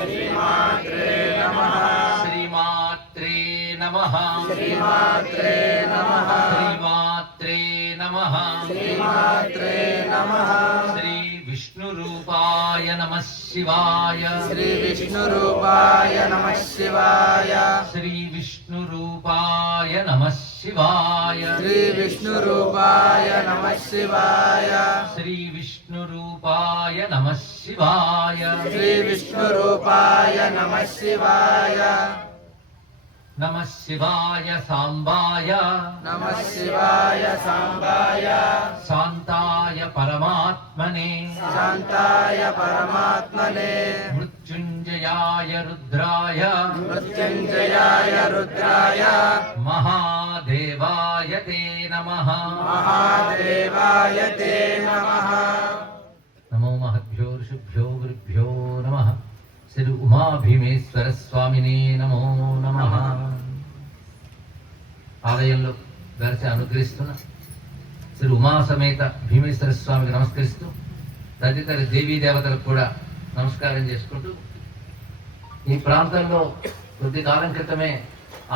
శ్రీమాత్రే నమః శ్రీమాత్రే నమః శ్రీమాత్రే నమః శ్రీమాత్రే నమః శ్రీమాత్రే నమః శ్రీ విష్ణు రూపాయ నమః శివాయ శ్రీ విష్ణు రూపాయ నమః శివాయ శ్రీ విష్ణు రూపాయ నమః శివాయ శ్రీ విష్ణు రూపాయ నమః శివాయ శ్రీ విష్ణు రూపాయ నమః శివాయ శ్రీ విష్ణు రూపాయ నమః శివాయ నమః శివాయ సాంబాయ నమః శివాయ సాంబాయ శాంతాయ పరమాత్మనే శాంతాయ పరమాత్మనే మృత్యుంజయాయ రుద్రాయ మృత్యుంజయాయ రుద్రాయ మహాదేవాయ తే నమః మహాదేవాయ తే నమః నమో మహద్భ్యో ఋషిభ్యో గురుభ్యో నమః శ్రీ ఉమాభీమేశ్వర స్వామినే నమో నమః. ఆలయంలో దర్శ అనుగ్రహిస్తున్న శ్రీ ఉమా సమేత భీమేశ్వర స్వామికి నమస్కరిస్తూ తదితర దేవీ దేవతలకు కూడా నమస్కారం చేసుకుంటూ ఈ ప్రాంతంలో కొద్ది కాలం క్రితమే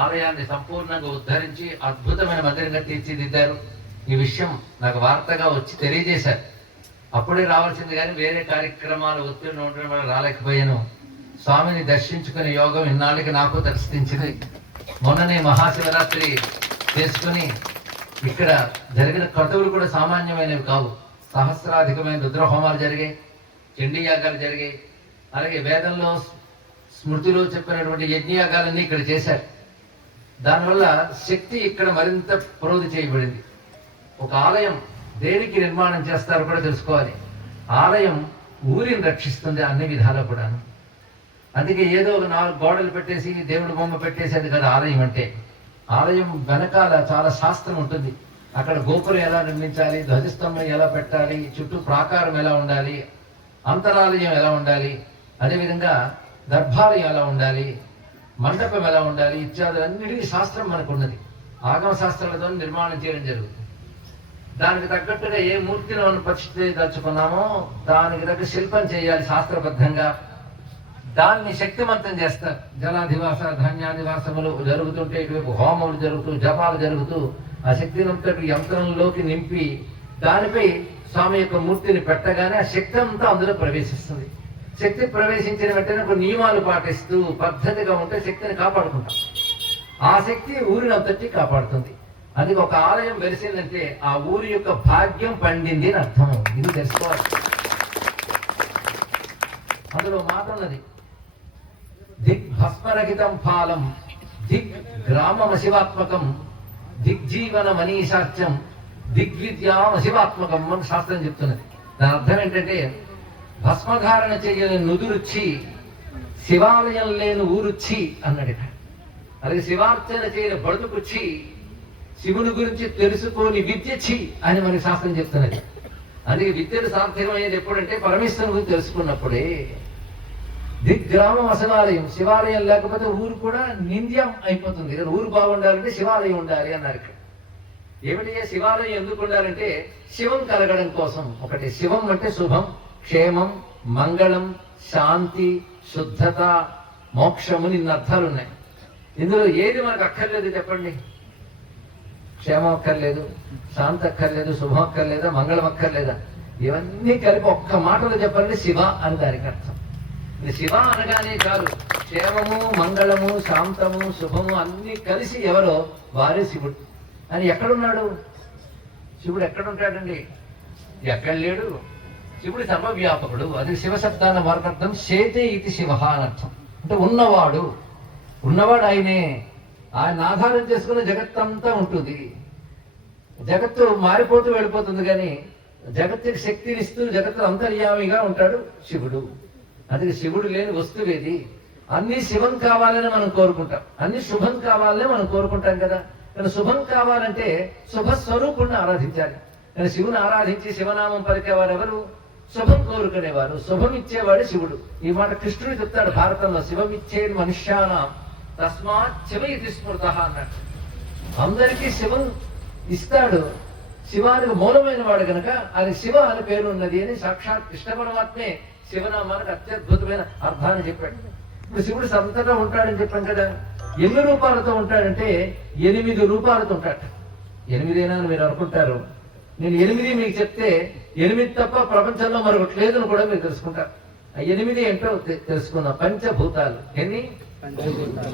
ఆలయాన్ని సంపూర్ణంగా ఉద్ధరించి అద్భుతమైన మందిరంగా తీర్చిదిద్దారు. ఈ విషయం నాకు వార్తగా వచ్చి తెలియజేశారు. అప్పుడే రావాల్సింది కానీ వేరే కార్యక్రమాలు ఒత్తిడి ఉండడం వల్ల రాలేకపోయాను. స్వామిని దర్శించుకునే యోగం ఇన్నాళ్ళకి నాకు దర్శించింది. మొన్ననే మహాశివరాత్రి చేసుకుని ఇక్కడ జరిగిన క్రతువులు కూడా సామాన్యమైనవి కావు. సహస్రాధికమైన రుద్రహోమాలు జరిగాయి, చండీ యాగాలు జరిగాయి, అలాగే వేదంలో స్మృతిలో చెప్పినటువంటి యజ్ఞయాగాలన్నీ ఇక్కడ చేశారు. దానివల్ల శక్తి ఇక్కడ మరింత ప్రోధి చేయబడింది. ఒక ఆలయం దేనికి నిర్మాణం చేస్తారో కూడా తెలుసుకోవాలి. ఆలయం ఊరిని రక్షిస్తుంది అన్ని విధాలా కూడాను. అందుకే ఏదో ఒక 4 గోడలు పెట్టేసి దేవుడి బొమ్మ పెట్టేసి అది కదా ఆలయం అంటే. ఆలయం వెనకాల చాలా శాస్త్రం ఉంటుంది. అక్కడ గోపురం ఎలా నిర్మించాలి, ధ్వజస్తంభం ఎలా పెట్టాలి, చుట్టూ ప్రాకారం ఎలా ఉండాలి, అంతరాలయం ఎలా ఉండాలి, అదేవిధంగా గర్భాలయం ఎలా ఉండాలి, మండపం ఎలా ఉండాలి ఇత్యాదులన్నిటికీ శాస్త్రం మనకు ఉన్నది. ఆగమ శాస్త్రాలతో నిర్మాణం చేయడం జరుగుతుంది. దానికి తగ్గట్టుగా ఏ మూర్తిని మనం ప్రతిష్ఠించదలుచుకున్నామో దానికి తగ్గ శిల్పం చేయాలి శాస్త్రబద్ధంగా. దాన్ని శక్తివంతం చేస్తారు. జలాధివాస ధాన్యాధివాసములు జరుగుతుంటే ఇటువైపు హోమములు జరుగుతూ జపాలు జరుగుతూ ఆ శక్తినంతటి యంత్రంలోకి నింపి దానిపై స్వామి యొక్క మూర్తిని పెట్టగానే ఆ శక్తి అంతా అందులో ప్రవేశిస్తుంది. శక్తి ప్రవేశించిన వెంటనే ఒక నియమాలు పాటిస్తూ పద్ధతిగా ఉంటే శక్తిని కాపాడుకుంటాం. ఆ శక్తి ఊరిని అంతటి కాపాడుతుంది. అది ఒక ఆలయం వెలిసిందంటే ఆ ఊరి యొక్క భాగ్యం పండింది అని అర్థం. ఇది తెలుసుకోవాలి. అందులో మాట ఉన్నది, దిగ్ భస్మరహితం ఫాలం దిగ్ గ్రామమశివాత్మకం దిగ్జీవన మనీషాచ్యం దిగ్విద్యామశివాత్మకం అని శాస్త్రం చెప్తున్నది. దాని అర్థం ఏంటంటే భస్మధారణ చేయని నుదురుచ్చి శివాలయం లేని ఊరుచ్చి అన్నాడు. అలాగే శివార్చన చేయని బడుకుచ్చి శివుని గురించి తెలుసుకోని విద్యచి అని మనకి శాస్త్రం చెప్తున్నది. అందుకే విద్యను సార్థకమయ్యేది ఎప్పుడంటే పరమేశ్వరుని గురించి తెలుసుకున్నప్పుడే. దిగ్గ్రామం శివాలయం, శివాలయం లేకపోతే ఊరు కూడా నింద్యం అయిపోతుంది. ఊరు బాగుండాలంటే శివాలయం ఉండాలి అన్నారు. ఏమిటి శివాలయం ఎందుకు ఉండాలంటే శివం కలగడం కోసం. ఒకటి శివం అంటే శుభం, క్షేమం, మంగళం, శాంతి, శుద్ధత, మోక్షము, ఇన్ని అర్థాలు ఉన్నాయి. ఇందులో ఏది మనకు అక్కర్లేదు చెప్పండి? క్షేమం అక్కర్లేదు, శాంతి అక్కర్లేదు, శుభం అక్కర్లేదా, మంగళం అక్కర్లేదా? ఇవన్నీ కలిపి ఒక్క మాటలో చెప్పండి శివ అని దానికి అర్థం. శివ అనగానే చాలు, క్షేమము, మంగళము, శాంతము, శుభము అన్ని కలిసి ఎవరో వారే శివుడు. అని ఎక్కడున్నాడు శివుడు? ఎక్కడుంటాడండి? ఎక్కడ లేడు. శివుడు సర్వవ్యాపకుడు. అది శివశబ్దాన మరొకర్థం శేతే ఇది శివ అని అర్థం. అంటే ఉన్నవాడు, ఉన్నవాడు ఆయనే. ఆయన ఆధారం చేసుకున్న జగత్తంతా ఉంటుంది. జగత్తు మారిపోతూ వెళ్ళిపోతుంది కానీ జగత్తుకి శక్తినిస్తూ జగత్తు అంతర్యామిగా ఉంటాడు శివుడు. అది శివుడు లేని వస్తువేది. అన్ని శివం కావాలని మనం కోరుకుంటాం, అన్ని శుభం కావాలని మనం కోరుకుంటాం కదా. కానీ శుభం కావాలంటే శుభస్వరూపుణ్ణి ఆరాధించాలి. కానీ శివుని ఆరాధించి శివనామం పలికేవారు ఎవరు? శుభం కోరుకునేవారు. శుభం ఇచ్చేవాడు శివుడు. ఈ మాట కృష్ణుడు చెప్తాడు భారతంలో, శివం ఇచ్చేది మనుష్యానం తస్మాత్ శివ ఇది స్మృత అన్నట్టు. అందరికీ శివం ఇస్తాడు. శివానికి మూలమైన వాడు కనుక అది శివ అని పేరు ఉన్నది అని సాక్షాత్ కృష్ణ పరమాత్మే శివనామానికి అత్యద్భుతమైన అర్థాన్ని చెప్పాడు. ఇప్పుడు శివుడు సంతగా ఉంటాడని చెప్పాం కదా. ఎన్ని రూపాలతో ఉంటాడంటే 8 రూపాలతో ఉంటాడు. 8 అని మీరు అనుకుంటారు. నేను 8 మీకు చెప్తే 8 తప్ప ప్రపంచంలో మరొకటి లేదని కూడా మీరు తెలుసుకుంటారు. ఆ 8 ఏంటో తెలుసుకుందాం. పంచభూతాలు ఎన్ని?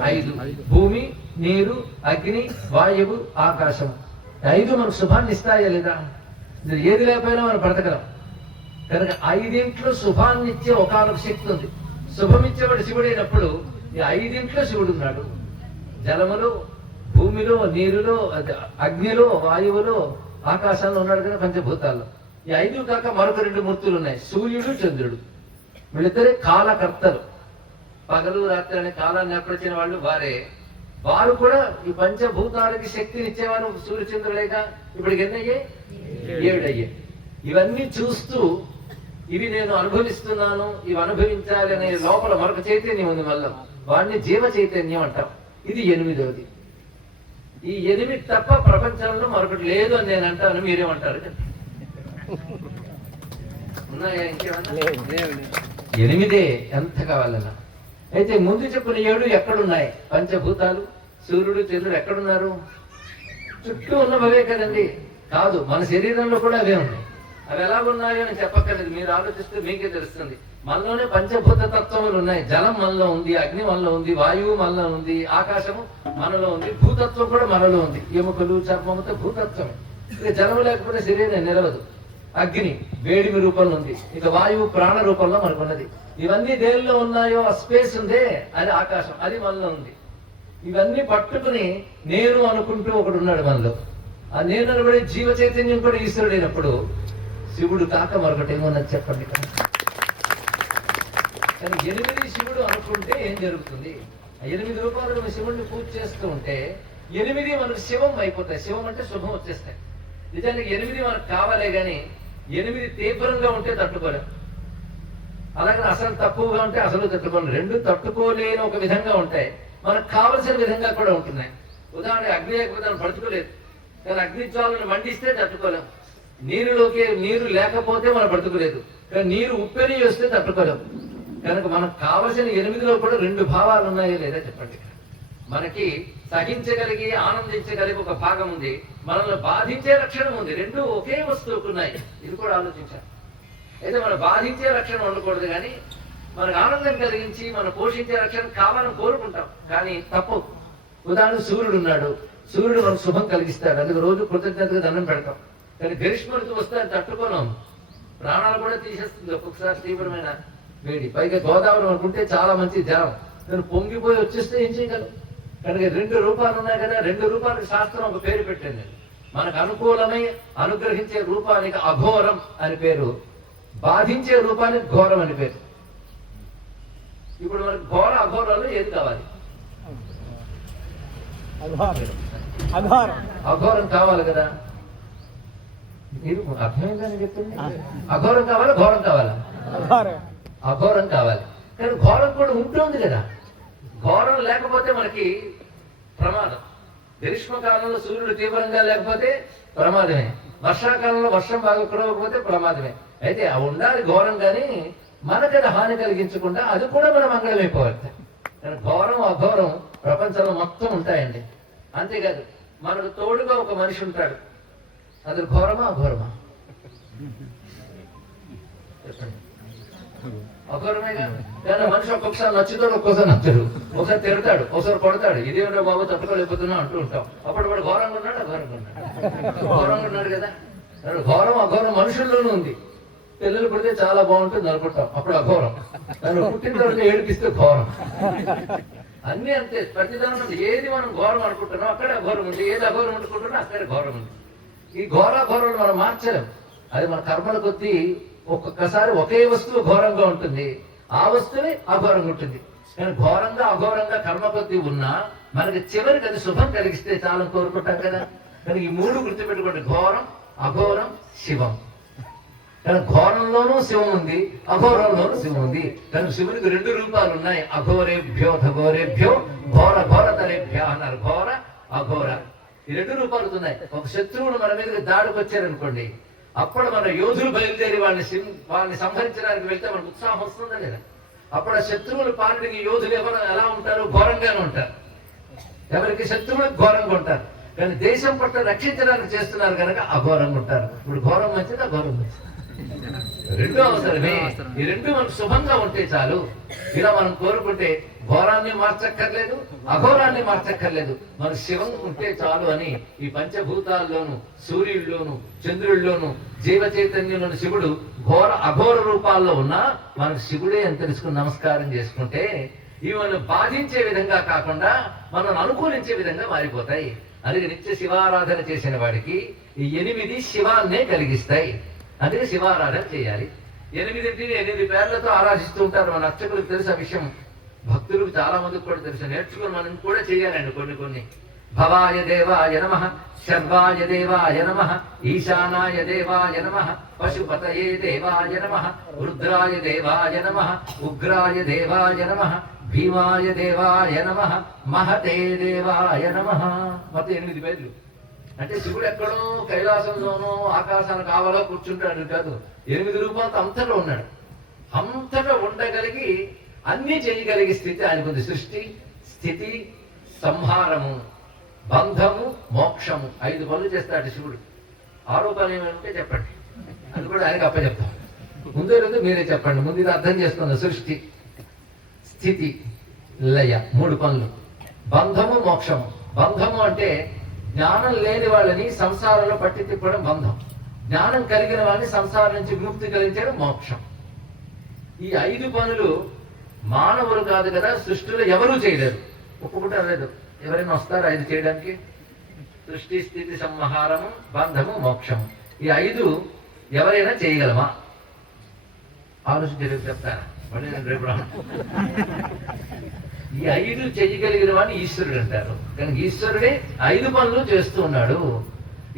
5. భూమి, నీరు, అగ్ని, వాయువు, ఆకాశం. 5 మనకు శుభాన్ని ఇస్తాయా లేదా? ఏది లేకపోయినా మనం బ్రతకలం. కనుక 5 శుభాన్ని ఇచ్చే ఒకానొక శక్తి ఉంది. శుభమిచ్చేవాడు శివుడైనప్పుడు ఈ 5 శివుడు ఉన్నాడు. జలములో, భూమిలో, నీరులో, అగ్నిలో, వాయువులో, ఆకాశంలో ఉన్నాడు కదా పంచభూతాల్లో. ఈ 5 కాక మరొక 2 మూర్తులు ఉన్నాయి, సూర్యుడు, చంద్రుడు. వీళ్ళిద్దరే కాలకర్తలు. పగలు రాత్రి అనే కాలాన్ని ఏర్పరిచిన వాళ్ళు వారే. వారు కూడా ఈ పంచభూతాలకి శక్తిని ఇచ్చేవారు సూర్యచంద్రులేగా. ఇప్పటికి ఎన్ని అయ్యాయి? 7 అయ్యాయి. ఇవన్నీ చూస్తూ ఇవి నేను అనుభవిస్తున్నాను, ఇవి అనుభవించాలి అనే లోపల మరొక చైతన్యం ఉంది మళ్ళీ. వాడిని జీవ చైతన్యం అంటాం. ఇది 8వది. ఈ 8 తప్ప ప్రపంచంలో మరొకటి లేదు అని నేను అంటాను. మీరేమంటారు? ఉన్నాయా ఇంకేమన్నా? 8 ఎంత కావాలన్నా. అయితే ముందు చెప్పిన 7 ఎక్కడున్నాయి? పంచభూతాలు, సూర్యుడు, చంద్రుడు ఎక్కడున్నారు? చుట్టూ ఉన్నవే కదండి. కాదు, మన శరీరంలో కూడా అవే ఉన్నాయి. అవి ఎలాగున్నాయో అని చెప్పక్కర్లేదు, మీరు ఆలోచిస్తే మీకే తెలుస్తుంది. మనలోనే పంచభూత తత్వములు ఉన్నాయి. జలం మనలో ఉంది, అగ్ని మనలో ఉంది, వాయువు మనలో ఉంది, ఆకాశము మనలో ఉంది, భూతత్వం కూడా మనలో ఉంది. ఎముకలు, చర్మముతో భూతత్వమే. ఇక జలము లేకపోతే శరీరం నిలవదు. అగ్ని వేడిమి రూపంలో ఉంది, ఇక వాయువు ప్రాణ రూపంలో మనకు ఉన్నది. ఇవన్నీ దేనిలో ఉన్నాయో ఆ స్పేస్ ఉందే, అది ఆకాశం, అది మనలో ఉంది. ఇవన్నీ పట్టుకుని నేను అనుకుంటూ ఒకడు ఉన్నాడు మనలో. ఆ నేను అనబడే జీవ చైతన్యం కూడా ఈశ్వరుడైనప్పుడు శివుడు కాక మరొకటి ఏమన్నది చెప్పండి. కానీ 8 శివుడు అనుకుంటే ఏం జరుగుతుంది? 8 రూపాయలు శివుడిని పూజ చేస్తూ ఉంటే 8 మనకు శివం అయిపోతాయి. శివం అంటే శుభం వచ్చేస్తాయి. నిజానికి 8 మనకు కావాలే గాని 8 తీవ్రంగా ఉంటే తట్టుకోలేం. అలాగే అసలు తక్కువగా ఉంటే అసలు తట్టుకోలేం. 2 తట్టుకోలేని ఒక విధంగా ఉంటాయి, మనకు కావలసిన విధంగా కూడా ఉంటున్నాయి. ఉదాహరణ అగ్ని లేకపోతే మనం పడుకోలేదు, కానీ అగ్ని జ్వాలను మండిస్తే తట్టుకోలేం. నీరు లేకపోతే మనం పడుకోలేదు, కానీ నీరు ఉప్పెని వస్తే తట్టుకోలేం. కనుక మనకు కావలసిన 8లో కూడా 2 భావాలు ఉన్నాయో లేదా చెప్పండి. మనకి సహించగలిగి ఆనందించగలిగి ఒక భాగం ఉంది, మనల్ని బాధించే లక్షణం ఉంది. 2 ఒకే వస్తువుకు ఉన్నాయి. ఇది కూడా ఆలోచించాలి. అయితే మనం బాధించే లక్షణం ఉండకూడదు, కానీ మనకు ఆనందం కలిగించి మనం పోషించే లక్షణం కావాలని కోరుకుంటాం, కానీ తప్పు. ఉదాహరణ సూర్యుడు ఉన్నాడు, సూర్యుడు మనకు శుభం కలిగిస్తాడు, అందుకు రోజు కృతజ్ఞతగా దండం పెడతాం. కానీ గ్రీష్మ ఋతువు వస్తే అది తట్టుకోలేం, ప్రాణాలు కూడా తీసేస్తుంది ఒక్కొక్కసారి తీవ్రమైన వేడి. పైగా గోదావరి అనుకుంటే చాలా మంచి జలం, నేను పొంగిపోయి వచ్చేస్తే ఏం చేయగలం? కనుక 2 రూపాలు ఉన్నాయి కదా, 2 రూపాలకు శాస్త్రం ఒక పేరు పెట్టింది. మనకు అనుకూలమై అనుగ్రహించే రూపానికి అఘోరం అని పేరు, బాధించే రూపానికి ఘోరం అని పేరు. ఇప్పుడు మనకి ఘోర అఘోరాలు ఏది కావాలి? అఘోరం కావాలి కదా. మీరు అర్థమైందని చెప్తుంది. అఘోరం కావాలా, ఘోరం కావాలా? అఘోరం కావాలి. కానీ ఘోరం కూడా ఉంటుంది కదా. ఘోరం లేకపోతే మనకి ప్రమాదం. గ్రీష్మకాలంలో సూర్యుడు తీవ్రంగా లేకపోతే ప్రమాదమే, వర్షాకాలంలో వర్షం బాగా కురవకపోతే ప్రమాదమే. అయితే అవి ఉండాలి ఘోరం, కానీ మనకి అది హాని కలిగించకుండా అది కూడా మన మంగళమైపోవాలి. కానీ ఘోరం అఘోరం ప్రపంచంలో మొత్తం ఉంటాయండి. అంతేకాదు, మనకు తోడుగా ఒక మనిషి ఉంటాడు, అది ఘోరమా అఘోరమా? చెప్పండి. అఘోరమేగా. కానీ మనిషి ఒక్కొక్కసారి నచ్చుతాడు, ఒక్కొక్కసారి నచ్చడు, ఒకసారి తిడతాడు, ఒకసారి కొడతాడు. ఇదేమో బాబు తట్టుకోలేకపోతున్నా అంటూ ఉంటాం. అప్పుడు వాడు ఘోరంగా ఉన్నాడు, అఘోరంగా ఉన్నాడు, ఘోరంగా ఉన్నాడు కదా. ఘోరం అఘోరం మనుషుల్లోనూ ఉంది. పిల్లలు పుడితే చాలా బాగుంటుంది అనుకుంటాం, అప్పుడు అఘోరం. దాన్ని పుట్టిన తర్వాత ఏడిపిస్తే ఘోరం. అన్ని అంతే. ప్రతిదానం ఏది మనం ఘోరం అనుకుంటున్నాం అక్కడే అఘోరం ఉంది, ఏది అఘోరం అనుకుంటున్నా అక్కడే ఘోరం ఉంది. ఈ ఘోరాఘోరాలు మనం మార్చలేం. అది మన కర్మల కొద్దీ ఒక్కొక్కసారి ఒకే వస్తువు ఘోరంగా ఉంటుంది, ఆ వస్తువే అఘోరంగా ఉంటుంది. కానీ ఘోరంగా అఘోరంగా కర్మ కొద్దీ ఉన్నా మనకి చివరికి అది శుభం కలిగిస్తే చాలని కోరుకుంటాం కదా. కానీ ఈ 3 గుర్తుపెట్టుకోండి, ఘోరం, అఘోరం, శివం. కానీ ఘోరంలోనూ శివం ఉంది, అఘోరంలోనూ శివం ఉంది. కానీ శివునికి 2 రూపాలు ఉన్నాయి, అఘోరేభ్యో ఘోరేభ్యో ఘోర ఘోరతరేభ్య అన్నారు. ఘోర అఘోర ఈ 2 రూపాలు ఉన్నాయి. ఒక శత్రువుడు మన మీదకి దాడికి వచ్చారనుకోండి, అప్పుడు మన యోధులు బయలుదేరి వాళ్ళని సంహరించడానికి వెళ్తే మనకు ఉత్సాహం వస్తుందా లేదా? అప్పుడు ఆ శత్రువుల పాలనకి యోధులు ఎలా ఉంటారు? ఘోరంగానే ఉంటారు. ఎవరికి శత్రువులు ఘోరంగా ఉంటారు. కానీ దేశం పట్ల రక్షించడానికి చేస్తున్నారు కనుక అఘోరంగా ఉంటారు. ఇప్పుడు ఘోరం మంచిది, అఘోరం మంచిది, రెండు అవసరమే. ఈ రెండు మనకు శుభంగా ఉంటే చాలు. ఇలా మనం కోరుకుంటే ఘోరాన్ని మార్చక్కర్లేదు, అఘోరాన్ని మార్చక్కర్లేదు, మన శివం ఉంటే చాలు అని ఈ పంచభూతాల్లోను, సూర్యుల్లోను, చంద్రుల్లోను, జీవ చైతన్యంలోను శివుడు అఘోర రూపాల్లో ఉన్నా మనకు శివుడే అని తెలుసుకుని నమస్కారం చేసుకుంటే ఇవి మనం బాధించే విధంగా కాకుండా మనం అనుకూలించే విధంగా మారిపోతాయి. అందుకే నిత్య శివారాధన చేసిన వాడికి ఈ 8 శివాన్నే కలిగిస్తాయి. అందుకే శివారాధన చేయాలి. 8 పేర్లతో ఆరాధిస్తూ ఉంటారు. మన అర్చకులకు తెలుసు ఆ విషయం, భక్తులకు చాలా మందికి కూడా తెలుసు. నేర్చుకుని మనం కూడా చేయాలండి కొన్ని. భవాయ దేవాయ నమః, శర్వాయ దేవాయ నమః, ఈశానాయ దేవాయ నమః, పశుపతయే దేవాయ నమః, రుద్రాయ దేవాయ నమః, ఉగ్రాయ దేవాయ నమః, భీమాయ దేవాయ నమః, మహతే దేవాయ నమః. మొత్తం 8 పేర్లు. అంటే శివుడు ఎక్కడో కైలాసంలోనో ఆకాశానికి ఆవలో కూర్చుంటాడు కాదు, 8 రూపాయలతో అంతటా ఉన్నాడు. అంతటా ఉండగలిగి అన్ని చేయగలిగే స్థితి ఆయనకుంది. సృష్టి, స్థితి, సంహారము, బంధము, మోక్షము 5 పనులు చేస్తాడు శివుడు. 6వ పని ఏమంటే చెప్పండి, అది కూడా ఆయనకి అప్పచెప్తాం. ముందు మీరే చెప్పండి. ముందు ఇది అర్థం చేసుకుందాం. సృష్టి, స్థితి, లయ 3 పనులు. బంధము, మోక్షము. బంధము అంటే జ్ఞానం లేని వాళ్ళని సంసారంలో పట్టి తిప్పడం బంధం. జ్ఞానం కలిగిన వాళ్ళని సంసారం నుంచి విముక్తి కలిగించడం మోక్షం. ఈ 5 పనులు మానవులు కాదు కదా, సృష్టిలో ఎవరూ చేయలేరు. ఒప్పుకుంటారు లేదు? ఎవరైనా వస్తారా 5 చేయడానికి? సృష్టి, స్థితి, సంహారము, బంధము, మోక్షము. ఈ 5 ఎవరైనా చేయగలమా? ఆలోచించి చెప్తారా? మళ్ళీ నేను రేపు రాను. ఈ 5 చేయగలిగిన వాడిని ఈశ్వరుడు అంటారు. కానీ ఈశ్వరుడే 5 పనులు చేస్తూ ఉన్నాడు.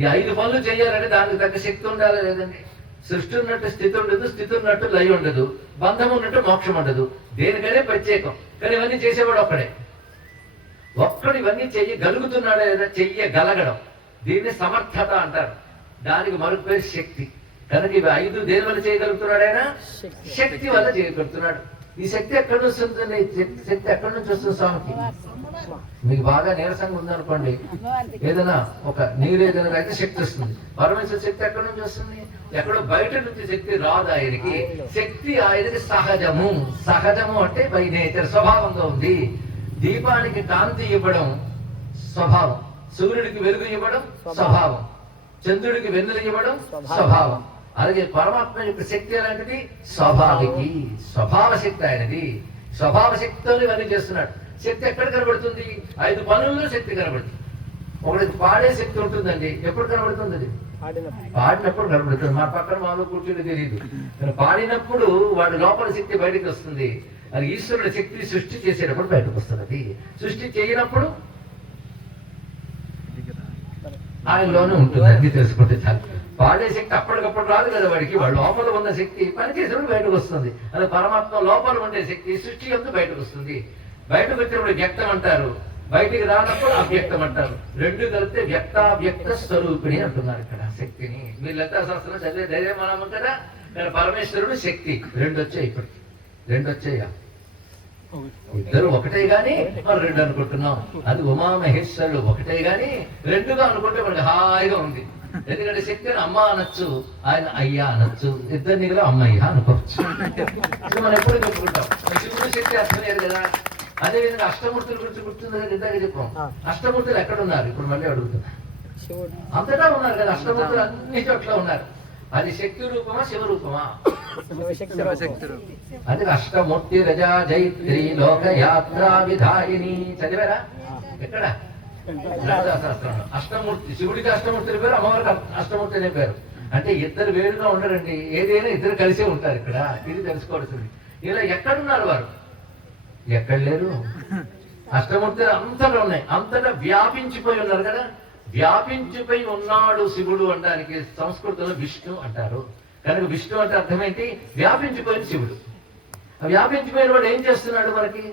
ఈ 5 పనులు చేయాలంటే దానికి తగ్గ శక్తి ఉండాలి లేదండి? సృష్టి ఉన్నట్టు స్థితి ఉండదు, స్థితి ఉన్నట్టు లయ ఉండదు, బంధం ఉన్నట్టు మోక్షం ఉండదు. దేనికైనా ప్రత్యేకం. కానీ ఇవన్నీ చేసేవాడు ఒక్కడు ఇవన్నీ చెయ్యగలుగుతున్నాడా లేదా? చెయ్యగలగడం, దీన్ని సమర్థత అంటారు. దానికి మరొక పేరు శక్తి. కనుక ఇవి 5 దేని వల్ల చేయగలుగుతున్నాడైనా? శక్తి వల్ల చేయగలుగుతున్నాడు. ఈ శక్తి ఎక్కడి నుంచి వస్తుంది? శక్తి ఎక్కడి నుంచి వస్తుంది స్వామికి? మీకు బాగా నీరసంగా ఉందనుకోండి, ఏదైనా ఒక నీరు ఏదైనా అయితే శక్తి వస్తుంది. పరమేశ్వర శక్తి ఎక్కడి నుంచి వస్తుంది? ఎక్కడో బయట నుంచి శక్తి రాదు ఆయనకి. శక్తి ఆయనకి సహజము. సహజము అంటే బై నేచర్, స్వభావంగా ఉంది. దీపానికి కాంతి ఇవ్వడం స్వభావం, సూర్యుడికి వెలుగు ఇవ్వడం స్వభావం, చంద్రుడికి వెన్నెల ఇవ్వడం స్వభావం. అలాగే పరమాత్మ యొక్క శక్తి ఎలాంటిది? స్వాభావికి, స్వభావ శక్తి ఆయనది. స్వభావ శక్తితో ఇవన్నీ చేస్తున్నాడు. శక్తి ఎక్కడ కనబడుతుంది? 5 పనుల్లో శక్తి కనబడుతుంది. ఒకటి పాడే శక్తి ఉంటుందండి. ఎప్పుడు కనబడుతుంది? అది పాడినప్పుడు కనబడుతుంది. మా పక్కన మాలో కూర్చుని తెలియదు. కానీ పాడినప్పుడు వాడి లోపల శక్తి బయటకు వస్తుంది. అది ఈశ్వరుడి శక్తి సృష్టి చేసేటప్పుడు బయటకు వస్తుంది. సృష్టి చేయనప్పుడు ఆయనలోనే ఉంటుంది. అన్ని తెలుసుకుంటే చాలు. పాడే శక్తి అప్పటికప్పుడు రాదు కదా వాడికి. వాడు లోపల ఉన్న శక్తి పనిచేసినప్పుడు బయటకు వస్తుంది. అది పరమాత్మ లోపల ఉండే శక్తి సృష్టి అంతా బయటకు వస్తుంది. బయటకు వచ్చినప్పుడు వ్యక్తం అంటారు, బయటికి రానప్పుడు అవ్యక్తం అంటారు. 2 కలిపితే వ్యక్తావ్యక్త స్వరూపిణి అంటున్నారు ఇక్కడ శక్తిని. మీరు లలితా శాస్త్రం చదివే ధైర్యం మనం కదా. పరమేశ్వరుడు శక్తి 2 వచ్చాయి. ఇప్పటికి 2 వచ్చాయా? ఇద్దరు ఒకటే గాని మనం 2 అనుకుంటున్నాం. అది ఉమామహేశ్వరుడు ఒకటే గాని 2గా అనుకుంటే మనకి హాయిగా ఉంది. ఎందుకంటే శక్తిని అమ్మ అనొచ్చు, ఆయన అయ్యా అనొచ్చు, ఇద్దరిని కూడా అమ్మయ్య అనుకోవచ్చు. మనం ఎప్పుడు చెప్పుకుంటాం. శివుడు శక్తి అర్థమయ్యేది కదా. అదేవిధంగా అష్టమూర్తుల గురించి గుర్తుంది కదా, ఇందాక చెప్పాం. అష్టమూర్తులు ఎక్కడ ఉన్నారు? ఇప్పుడు మళ్ళీ అడుగుతున్నా. అంతటా ఉన్నారు కదా అష్టమూర్తులు, అన్ని చోట్ల ఉన్నారు. అది శక్తి రూపమా శివ రూపమా? అది అష్టమూర్తి రజా జైత్రి లోకయాత్రా విధాయిని చదివారా? ఎక్కడ? శాస్త్రంలో అష్టమూర్తి. శివుడికి అష్టమూర్తి పేరు, అమ్మవారికి అష్టమూర్తి అనే పేరు. అంటే ఇద్దరు వేరుగా ఉండరండి, ఏదైనా ఇద్దరు కలిసే ఉంటారు. ఇక్కడ ఇది తెలుసుకోవాల్సింది. ఇలా ఎక్కడున్నారు వారు? ఎక్కడ లేరు. అష్టమూర్తులు అంతటా ఉన్నాయి, అంతటా వ్యాపించిపోయి ఉన్నారు కదా. వ్యాపించిపోయి ఉన్నాడు శివుడు అనడానికి సంస్కృతంలో విష్ణు అంటారు. కనుక విష్ణు అంటే అర్థం ఏంటి? వ్యాపించిపోయిన శివుడు. వ్యాపించిపోయిన వాడు ఏం చేస్తున్నాడు మనకి?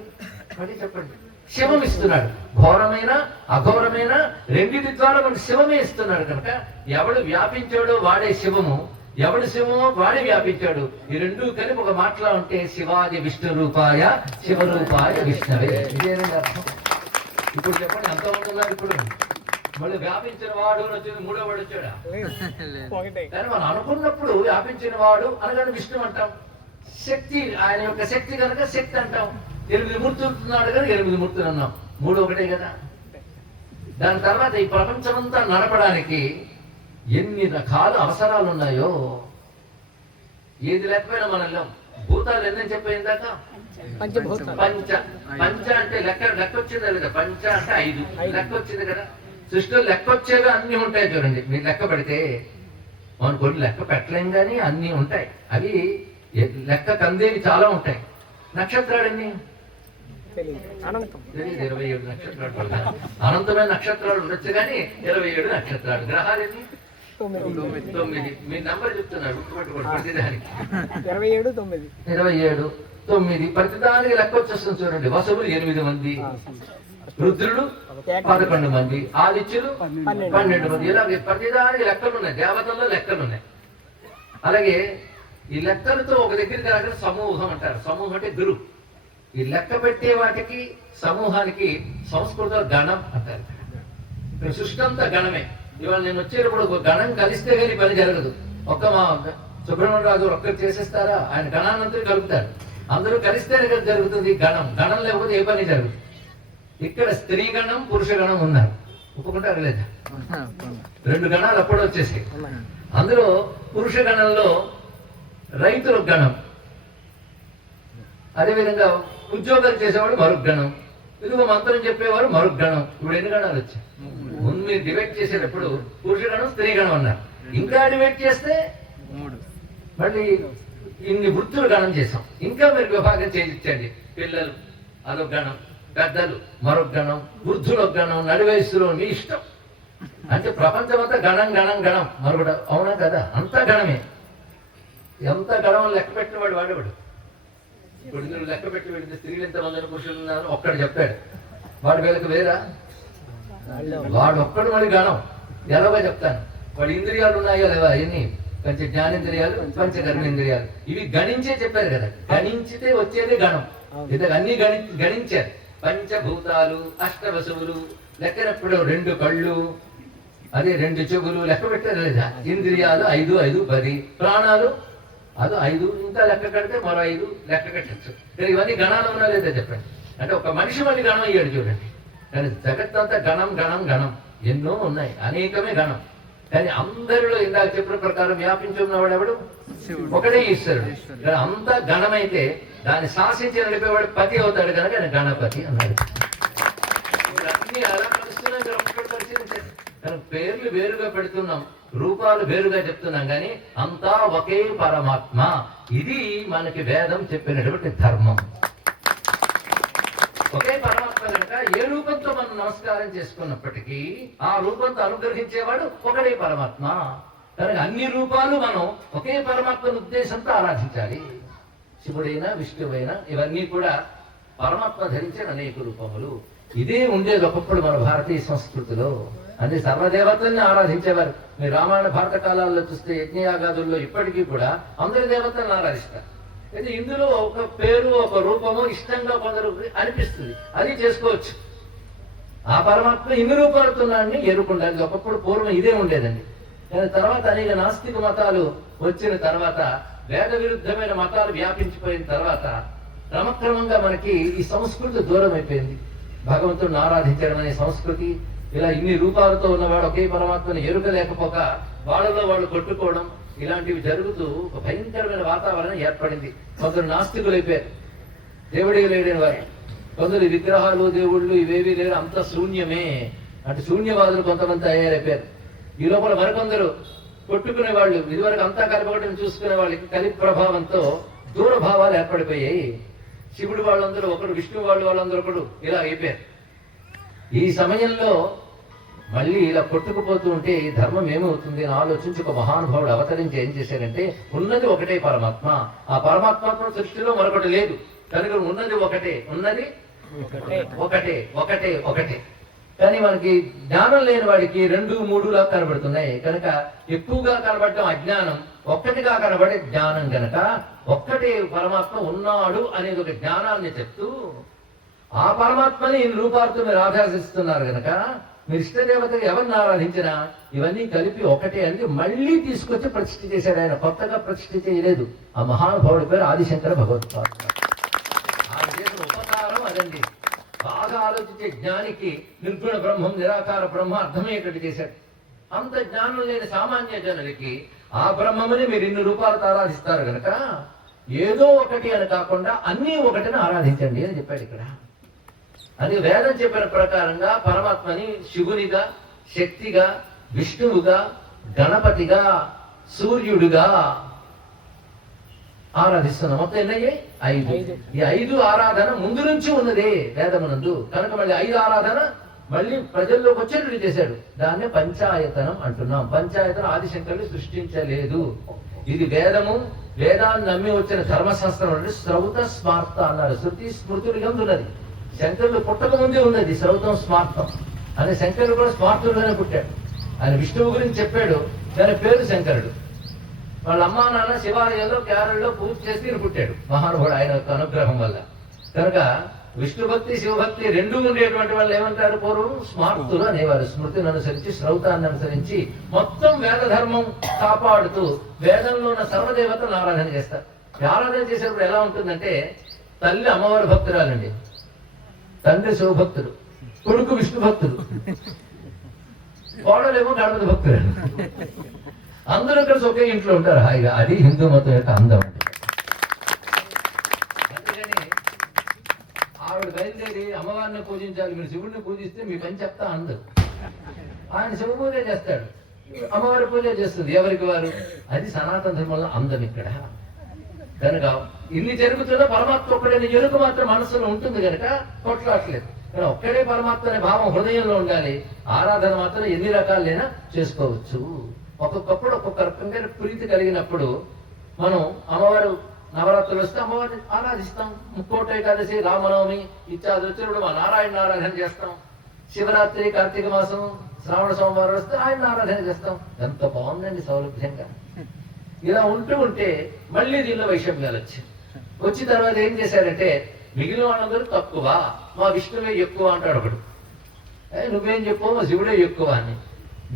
మళ్ళీ చెప్పండి. శివం ఇస్తున్నాడు. ఘోరమైన అఘోరమైన రెండింటి ద్వారా మనకు శివమే ఇస్తున్నాడు. కనుక ఎవడు వ్యాపించాడో వాడే శివము, ఎవడు శివమో వాడే వ్యాపించాడు. ఈ రెండు కలిపి ఒక మాటలా ఉంటే శివాది విష్ణు రూపాయ శివరూపాయ విష్ణవే. ఇదేనండి అర్థం. ఇప్పుడు చెప్పండి ఎంత ఉంటున్నారు. ఇప్పుడు మళ్ళీ వ్యాపించిన వాడు వచ్చింది, మూడో వాడు వచ్చాడా? కానీ మనం అనుకున్నప్పుడు వ్యాపించిన వాడు అనగానే విష్ణు అంటాం. శక్తి, ఆయన యొక్క శక్తి కనుక శక్తి అంటాం. 8 మూర్తులు ఉన్నాడు కానీ 8 మూర్తులు అన్నాం. 3 ఒకటే కదా. దాని తర్వాత ఈ ప్రపంచమంతా నడపడానికి ఎన్ని రకాల అవసరాలు ఉన్నాయో, ఏది లేకపోయినా మనలో భూతాలు ఎన్నని చెప్పేది దాకా పంచ పంచ అంటే లెక్క వచ్చిందా లేదా? పంచ అంటే 5 లెక్క వచ్చింది కదా. సృష్టిలో లెక్క వచ్చేవి అన్ని ఉంటాయి. చూడండి, మీరు లెక్క పెడితే మనం కొన్ని లెక్క పెట్టలేం కానీ అన్ని ఉంటాయి. అవి లెక్క కందేవి చాలా ఉంటాయి. నక్షత్రాలు ఎన్ని? 27 నక్షత్రాలు. అనంతమైన నక్షత్రాలు ఉండొచ్చు కానీ 27 నక్షత్రాలు. గ్రహాలు ఎన్ని? 9. మీ నంబర్ చెప్తున్నారు, ప్రతిదానికి 27, 9. 27, 9 ప్రతిదానికి లెక్క వచ్చేస్తుంది. చూడండి, వసువులు 8 మంది, రుద్రుడు 11 మంది, ఆదిత్యులు 12 మంది. ఇలాగే ప్రతిదానికి లెక్కలు ఉన్నాయి. దేవతల్లో లెక్కలు ఉన్నాయి. అలాగే ఈ లెక్కలతో ఒక దగ్గరికి రాక సమూహం అంటారు. సమూహం అంటే గ్రూప్. ఈ లెక్క పెట్టే వాటికి సమూహానికి సంస్కృత గణం అంటారు. సృష్టి అంతా గణమే. ఇవాళ నేను వచ్చేటప్పుడు ఒక గణం కలిస్తే కానీ పని జరగదు. ఒక్క మా సుబ్రహ్మణ్యరాజు ఒక్కరు చేసేస్తారా? ఆయన గణానంతా కలుపుతారు. అందరూ కలిస్తేనే కదా జరుగుతుంది గణం. గణం లేకపోతే ఏ పని జరగదు. ఇక్కడ స్త్రీ గణం, పురుష గణం ఉన్నారు. ఒప్పుకుంటారు లేదా? 2 గణాలు అప్పుడు వచ్చేసాయి. అందులో పురుష గణంలో రైతుల గణం, అదేవిధంగా ఉద్యోగాలు చేసేవాడు మరొక గణం, ఇదిగో మంత్రం చెప్పేవారు మరొక గణం. ఇప్పుడు ఎన్ని గణాలు వచ్చాయి? ముందు మీరు డిబేట్ చేసేటప్పుడు పురుష గణం, స్త్రీ గణం అన్నారు. ఇంకా డిబేట్ చేస్తే మళ్ళీ ఇన్ని వృత్తులు గణం చేసాం. ఇంకా మీరు విభాగం చేయించండి. పిల్లలు అదొక గణం, పెద్దలు మరొక గణం, వృద్ధులు ఒక గణం, నడివయస్సులో మీ ఇష్టం. అంటే ప్రపంచం అంతా గణం గణం గణం మరొకటి. అవునా కదా? అంతా గణమే. ఎంత గణం లెక్క పెట్టిన వాడు వాడేవాడు. ఇప్పుడు ఇందులో లెక్క పెట్టి పెడితే స్త్రీలు ఎంతమంది పురుషులు ఉన్నారు ఒక్కడు చెప్పాడు. వాడు వీళ్ళకి వేరా? వాడు ఒక్కడు మళ్ళీ గణం. ఎలాగో చెప్తాను. వాడి ఇంద్రియాలు ఉన్నాయో లేవా? ఎన్ని? పంచ జ్ఞానేంద్రియాలు, పంచ కర్మేంద్రియాలు. ఇవి గణించే చెప్పారు కదా. గణించితే వచ్చేదే గణం. ఇదే అన్ని గణించారు. పంచభూతాలు, అష్టవసువులు లెక్కనప్పుడు 2 కళ్ళు, అదే 2 చెవులు లెక్క పెట్టారు లేదా? ఇంద్రియాలు 5, 5, 10. ప్రాణాలు అది 5, ఇంకా లెక్క కడితే మరో 5 లెక్క కట్టచ్చు. ఇవన్నీ గణాలు ఉన్నా లేదా చెప్పండి. అంటే ఒక మనిషి మళ్ళీ గణం అయ్యాడు చూడండి. కానీ జగత్తంతా గణం గణం గణం ఎన్నో ఉన్నాయి, అనేకమే గణం. కానీ అందరిలో ఇందాక చెప్పిన ప్రకారం వ్యాపించి ఉన్నవాడు ఎవడు? ఒకడే ఈశ్వరుడు. కానీ అంతా గణమైతే దాన్ని శాసించి నడిపేవాడు పతి అవుతాడు కనుక ఆయన గణపతి అన్నాడు. అన్ని అలా కలుస్తున్నాయి. మీరు ఒక్కటి పరిశీలించండి. కానీ పేర్లు వేరుగా పెడుతున్నాం, రూపాలు వేరుగా చెప్తున్నాం, కానీ అంతా ఒకే పరమాత్మ. ఇది మనకి వేదం చెప్పినటువంటి ధర్మం. ఒకే పరమాత్మ కనుక ఏ రూపంతో మనం నమస్కారం చేసుకున్నప్పటికీ ఆ రూపంతో అనుగ్రహించేవాడు ఒకడే పరమాత్మ. కనుక అన్ని రూపాలు మనం ఒకే పరమాత్మను ఉద్దేశంతో ఆరాధించాలి. శివుడైనా విష్ణువైనా ఇవన్నీ కూడా పరమాత్మ ధరించిన అనేక రూపములు. ఇదే ఉండేది ఒకప్పుడు మన భారతీయ సంస్కృతిలో. అంటే సర్వదేవతల్ని ఆరాధించేవారు. మీరు రామాయణ భారత కాలాల్లో చూస్తే యజ్ఞయాగాదుల్లో ఇప్పటికీ కూడా అందరి దేవతలను ఆరాధిస్తారు. అయితే ఇందులో ఒక పేరు, ఒక రూపము ఇష్టంగా కొందరు అనిపిస్తుంది, అది చేసుకోవచ్చు. ఆ పరమాత్మ ఇన్ని రూపాలుతున్నాడని ఎరుకుండాలి. ఒకప్పుడు పూర్వం ఇదే ఉండేదండి. కానీ తర్వాత అనేక నాస్తిక మతాలు వచ్చిన తర్వాత, వేద విరుద్ధమైన మతాలు వ్యాపించిపోయిన తర్వాత క్రమక్రమంగా మనకి ఈ సంస్కృతి దూరం అయిపోయింది. భగవంతుడిని ఆరాధించడం అనే సంస్కృతి, ఇలా ఇన్ని రూపాలతో ఉన్నవాడు ఒకే పరమాత్మని ఎరుక లేకపోక వాళ్ళలో వాళ్ళు కొట్టుకోవడం, ఇలాంటివి జరుగుతూ ఒక భయంకరమైన వాతావరణం ఏర్పడింది. కొందరు నాస్తికులు అయిపోయారు, దేవుడే లేడని వారు. కొందరు విగ్రహాలు, దేవుళ్ళు ఇవేవి లేరు, అంత శూన్యమే అంటే శూన్యవాదులు కొంతమంది తయారైపోయారు. ఈ లోపల మరికొందరు కొట్టుకునే వాళ్ళు, ఇదివరకు అంతా కలపకటం చూసుకునే వాళ్ళకి కలి ప్రభావంతో దూరభావాలు ఏర్పడిపోయాయి. శివుడు వాళ్ళందరూ ఒకడు, విష్ణు వాళ్ళందరూ ఒకడు, ఇలా అయిపోయారు. ఈ సమయంలో మళ్ళీ ఇలా కొట్టుకుపోతూ ఉంటే ధర్మం ఏమవుతుంది అని ఆలోచించి ఒక మహానుభావుడు అవతరించి ఏం చేశారంటే, ఉన్నది ఒకటే పరమాత్మ, ఆ పరమాత్మ సృష్టిలో మరొకటి లేదు కనుక ఉన్నది ఒకటే, ఉన్నది ఒకటే ఒకటే ఒకటే. కానీ మనకి జ్ఞానం లేని వాడికి 2, 3లా కనబడుతున్నాయి కనుక ఎక్కువగా కనబడటం అజ్ఞానం, ఒక్కటిగా కనబడే జ్ఞానం కనుక ఒక్కటే పరమాత్మ ఉన్నాడు అనేది ఒక జ్ఞానాన్ని చెప్తూ ఆ పరమాత్మని ఇన్ని రూపాలతో మీరు ఆరాధిస్తున్నారు కనుక మీరు ఇష్టదేవతగా ఎవరిని ఆరాధించినా ఇవన్నీ కలిపి ఒకటే అని మళ్ళీ తీసుకొచ్చి ప్రతిష్ఠ చేశాడు ఆయన. కొత్తగా ప్రతిష్ఠ చేయలేదు. ఆ మహానుభావుడి పేరు ఆదిశంకర భగవత్పాదుడు. ఆయన చేసిన ఉపకారం అదండి. బాగా ఆలోచించే జ్ఞానికి నిర్గుణ బ్రహ్మం నిరాకార బ్రహ్మ అర్థమయ్యేటట్టు చేశాడు. అంత జ్ఞానం లేని సామాన్య జనులకి ఆ బ్రహ్మముని మీరు ఇన్ని రూపాలతో ఆరాధిస్తారు కనుక ఏదో ఒకటి అని కాకుండా అన్నీ ఒకటిని ఆరాధించండి అని చెప్పాడు ఇక్కడ. అది వేదం చెప్పిన ప్రకారంగా పరమాత్మని శివునిగా, శక్తిగా, విష్ణువుగా, గణపతిగా, సూర్యుడుగా ఆరాధిస్తున్నాం. మొత్తం ఎన్నయ్యే? 5. ఈ 5 ఆరాధన ముందు నుంచి ఉన్నదే వేదమునందు కనుక మళ్ళీ 5 ఆరాధన మళ్ళీ ప్రజల్లోకి వచ్చేటట్టు చేశాడు. దాన్నే పంచాయతనం అంటున్నాం. పంచాయతనం ఆదిశంకరులు సృష్టించలేదు. ఇది వేదము, వేదాన్ని నమ్మి వచ్చిన ధర్మశాస్త్రం అంటే శ్రౌత స్మార్త అన్నారు. శృతి స్మృతులుగా ఉన్నది. శంకరులు పుట్టక ముందే ఉన్నది శ్రౌతం స్మార్తం అనే. శంకరుడు కూడా స్మార్తుడుగానే పుట్టాడు. ఆయన విష్ణువు గురించి చెప్పాడు. దాని పేరు శంకరుడు. వాళ్ళ అమ్మా నాన్న శివాలయంలో కేరళలో పూజ చేసి ఈయన పుట్టాడు మహానుభావుడు ఆయన యొక్క అనుగ్రహం వల్ల. కనుక విష్ణు భక్తి శివభక్తి రెండూ ఉండేటువంటి వాళ్ళు ఏమంటారు? పూర్వం స్మార్తులు అనేవారు. స్మృతిని అనుసరించి, శ్రౌతాన్ని అనుసరించి మొత్తం వేద ధర్మం కాపాడుతూ వేదంలో ఉన్న సర్వదేవతలను ఆరాధన చేస్తారు. ఆరాధన చేసేటప్పుడు ఎలా ఉంటుందంటే తల్లి అమ్మవారి భక్తురాలండి, తండ్రి శివభక్తుడు, కొడుకు విష్ణు భక్తుడు, కోడలేమో గణపతి భక్తుడు. అందరూ కలిసి ఒకే ఇంట్లో ఉంటారు హాయిగా. అది హిందూ మతం యొక్క అందం. అందుకని ఆవిడ బయలుదేరి అమ్మవారిని పూజించాలి, మీరు శివుడిని పూజిస్తే మీ పని చెప్తా అందరు. ఆయన శివ పూజ చేస్తాడు, అమ్మవారి పూజ చేస్తుంది. ఎవరికి వారు. అది సనాతన ధర్మంలో అందం ఇక్కడ. కనుక ఇన్ని జరుగుతున్నా పరమాత్మ ఒక్కడైన ఎరుక మాత్రం మనసులో ఉంటుంది కనుక కొట్లాడలేదు. కానీ ఒక్కడే పరమాత్మ అనే భావం హృదయంలో ఉండాలి. ఆరాధన మాత్రం ఎన్ని రకాలైనా చేసుకోవచ్చు. ఒక్కొక్కప్పుడు ఒక్కొక్క రకంగా ప్రీతి కలిగినప్పుడు మనం అమ్మవారు నవరాత్రులు వస్తే అమ్మవారిని ఆరాధిస్తాం. ముక్కోట ఏకాదశి, రామనవమి ఇత్యాది వచ్చినప్పుడు మా నారాయణ ఆరాధన చేస్తాం. శివరాత్రి, కార్తీక మాసం, శ్రావణ సోమవారం వస్తే ఆయన ఆరాధన చేస్తాం. ఎంత బాగుందండి సౌలభ్యంగా. ఇలా ఉంటూ ఉంటే మళ్ళీ దీనిలో వైషమ్యాలు వచ్చిన తర్వాత ఏం చేశారంటే మిగిలిన వాళ్ళందరూ తక్కువ, మా విష్ణువే ఎక్కువ అంటాడు ఒకడు. నువ్వేం చెప్పు, మా శివుడే ఎక్కువ అని.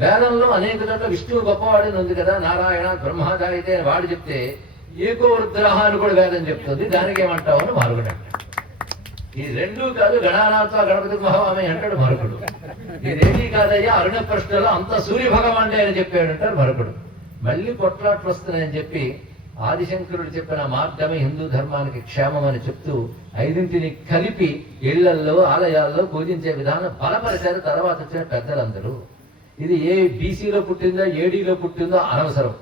వేదంలో అనేక చోట్ల విష్ణువు గొప్పవాడని ఉంది కదా. నారాయణ బ్రహ్మచారితే అని వాడు చెప్తే ఏకో రుద్రహ అని కూడా వేదం చెప్తుంది. దానికి ఏమంటావు అని మరుగుడు అంటాడు. ఈ రెండూ కాదు, గణానాథ గణపతి మహావామి అంటాడు మరొకడు. ఇదేమీ కాదయ్యా అరుణ ప్రశ్నలో అంత సూర్య భగవానుడే అని చెప్పాడంటారు మరొకడు. మళ్ళీ కొట్లాట్లు వస్తున్నాయని చెప్పి ఆదిశంకరుడు చెప్పిన మార్గమే హిందూ ధర్మానికి క్షేమం అని చెప్తూ 5ంటిని కలిపి ఇళ్లల్లో, ఆలయాల్లో పూజించే విధానం బలపరిచారు తర్వాత వచ్చిన పెద్దలందరూ. ఇది ఏ బీసీలో పుట్టిందో, ఏడీలో పుట్టిందో అనవసరం.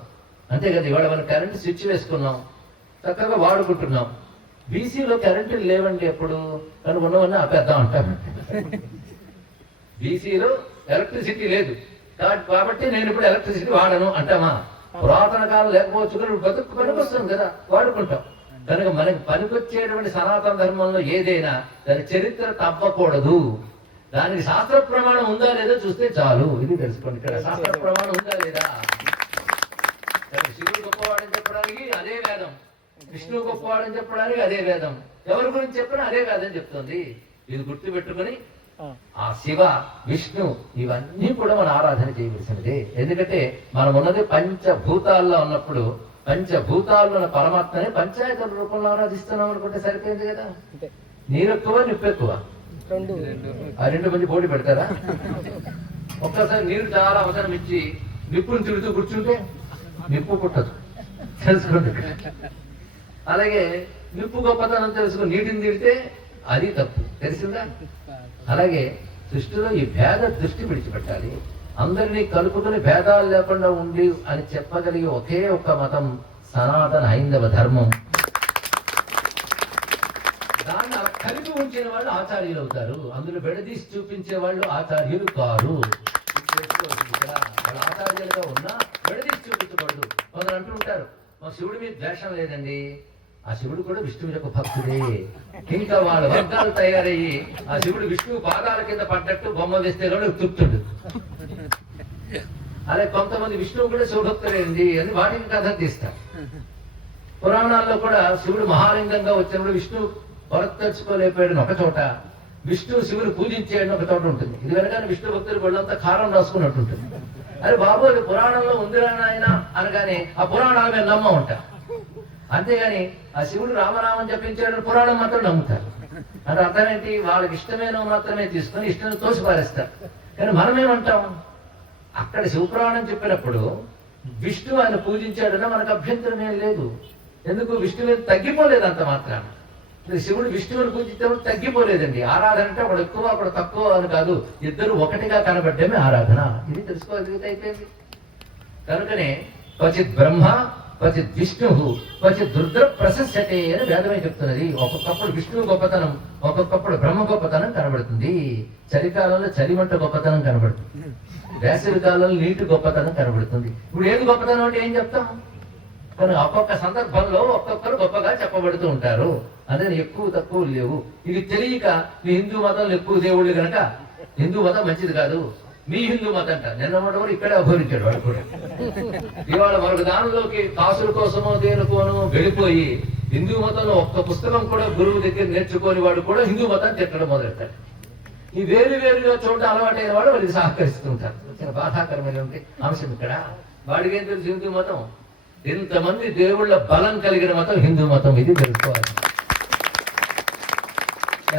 అంతే కదా. ఇవాళ మనం కరెంట్ స్విచ్ వేసుకున్నాం, చక్కగా వాడుకుంటున్నాం. బీసీలో కరెంటు లేవండి ఎప్పుడు, కానీ ఉన్నవన్నీ ఆపేద్దాం అంటాం. బీసీలో ఎలక్ట్రిసిటీ లేదు కాబట్టి నేను ఇప్పుడు ఎలక్ట్రిసిటీ వాడను అంటామా? పురాతన కాలం లేకపోవచ్చు కానీ బతుకు పనికొస్తుంది కదా, వాడుకుంటాం. కనుక మనకి పనికొచ్చేటువంటి సనాతన ధర్మంలో ఏదైనా దాని చరిత్ర తప్పకూడదు. దానికి శాస్త్ర ప్రమాణం ఉందా లేదా చూస్తే చాలు. ఇది తెలుసుకోండి. ఇక్కడ శాస్త్ర ప్రమాణం ఉందా లేదా. శివుడు గొప్పవాడని చెప్పడానికి అదే వేదం, విష్ణువు గొప్పవాడని చెప్పడానికి అదే వేదం, ఎవరి గురించి చెప్పినా అదే వేదం చెప్తుంది. ఇది గుర్తు పెట్టుకుని ఆ శివ, విష్ణు ఇవన్నీ కూడా మనం ఆరాధన చేయవలసినదే. ఎందుకంటే మనం ఉన్నది పంచభూతాల్లో ఉన్నప్పుడు పంచభూతాల్లో ఉన్న పరమాత్మని పంచాయతీల రూపంలో ఆరాధిస్తున్నాం అనుకుంటే సరిపోయింది కదా. నీరు ఎక్కువ, నిప్పు ఎక్కువ, ఆ 2 మంది పోటీ పెడతారా? ఒక్కసారి నీరు చాలా అవసరం ఇచ్చి నిప్పును తిడుతూ కూర్చుంటే నిప్పు పుట్టదు, తెలుసుకోండి. అలాగే నిప్పు గొప్పతనం తెలుసుకుని నీటిని తిడితే అది తప్పు, తెలిసిందా? అలాగే సృష్టిలో ఈ భేద దృష్టి విడిచిపెట్టాలి. అందరినీ కలుపుకుని భేదాలు లేకుండా ఉండి అని చెప్పగలిగే ఒకే ఒక్క మతం సనాతన హైందవ ధర్మం. దాన్ని అలా కలిపి ఉంచిన వాళ్ళు ఆచార్యులు అవుతారు. అందులో విడదీసి చూపించే వాళ్ళు ఆచార్యులు కారు. వాళ్ళ ఆచార్యులుగా ఉన్నా విడదీసి చూపించకూడదు. కొందరు అంటూ ఉంటారు మా శివుడి మీద ద్వేషం లేదండి, ఆ శివుడు కూడా విష్ణువు యొక్క భక్తుడే. ఇంకా వాళ్ళ వర్గాలు తయారయ్యి ఆ శివుడు విష్ణువు పాదాల కింద పడ్డట్టు బొమ్మ వేస్తే కూడా తుట్టుడు. అలా కొంతమంది విష్ణువు కూడా శివభక్తులైంది అని వాటికి కథ తీస్తారు. పురాణాల్లో కూడా శివుడు మహాలింగంగా వచ్చినప్పుడు విష్ణువు వరతలుచుకోలేకపోయాడని ఒక చోట, విష్ణువు శివుడు పూజించేయడం ఒక చోట ఉంటుంది. ఇది వెనకాల విష్ణు భక్తులు వాళ్ళంతా కారం రాసుకున్నట్టు ఉంటుంది. అరే బాబు అది పురాణంలో ఉందిరా నాయన అనగానే ఆ పురాణాలు మేము నమ్మ ఉంటాం. అంతేగాని ఆ శివుడు రామనామం జపించాడని పురాణం మాత్రం నమ్ముతారు. అంటే అర్థం ఏంటి? వాళ్ళకి ఇష్టమైన మాత్రమే తీసుకొని ఇష్టం తోసి పారేస్తారు. కానీ మనమేమంటాం? అక్కడ శివపురాణం చెప్పినప్పుడు విష్ణు ఆయన పూజించాడన్నా మనకు అభ్యంతరం ఏం లేదు. ఎందుకు? విష్ణువు తగ్గిపోలేదు అంత మాత్రాన. శివుడు విష్ణువుని పూజించినప్పుడు తగ్గిపోలేదండి. ఆరాధన అంటే ఒకడు ఎక్కువ ఒకడు తక్కువ అని కాదు, ఇద్దరు ఒకటిగా కనబడ్డమే ఆరాధన. ఇది తెలుసుకోగలిగితే అయిపోయింది. కనుకనే క్వచిత్ బ్రహ్మ క్వచిత్ విష్ణు క్వచిత్ రుద్ర ప్రశస్యతే అని వేదమే చెప్తున్నది. ఒక్కొక్కప్పుడు విష్ణువు గొప్పతనం, ఒక్కొక్కప్పుడు బ్రహ్మ గొప్పతనం కనబడుతుంది. చలికాలంలో చలిమంట గొప్పతనం కనబడుతుంది, వేసవి కాలంలో నీటి గొప్పతనం కనబడుతుంది. ఇప్పుడు ఏది గొప్పతనం అంటే ఏం చెప్తాం? కానీ ఒక్కొక్క సందర్భంలో ఒక్కొక్కరు గొప్పగా చెప్పబడుతూ ఉంటారు. అదే ఎక్కువ తక్కువ లేవు. ఇది తెలియక మీ హిందూ మతంలో ఎక్కువ దేవుళ్ళు కనుక హిందూ మతం మంచిది కాదు, మీ హిందూ మతం అంట. నిన్న కూడా ఇక్కడే అభోరించాడు వాడు కూడా. ఇవాళ మరొక దానిలోకి కాసుల కోసమో దేనికోనో వెళ్ళిపోయి హిందూ మతంలో ఒక్క పుస్తకం కూడా గురువు దగ్గర నేర్చుకోని వాడు కూడా హిందూ మతాన్ని తిట్టడం మొదలెట్టాడు. ఈ వేరుగా చూడడం అలవాటైన వాడు వాడికి సహకరిస్తుంటారు. చాలా బాధాకరమైన అంశం ఇక్కడ. వాడికి ఏం తెలుసు హిందూ మతం? ఇంతమంది దేవుళ్ళ బలం కలిగిన మతం హిందూ మతం. ఇది తెలుసుకోవాలి.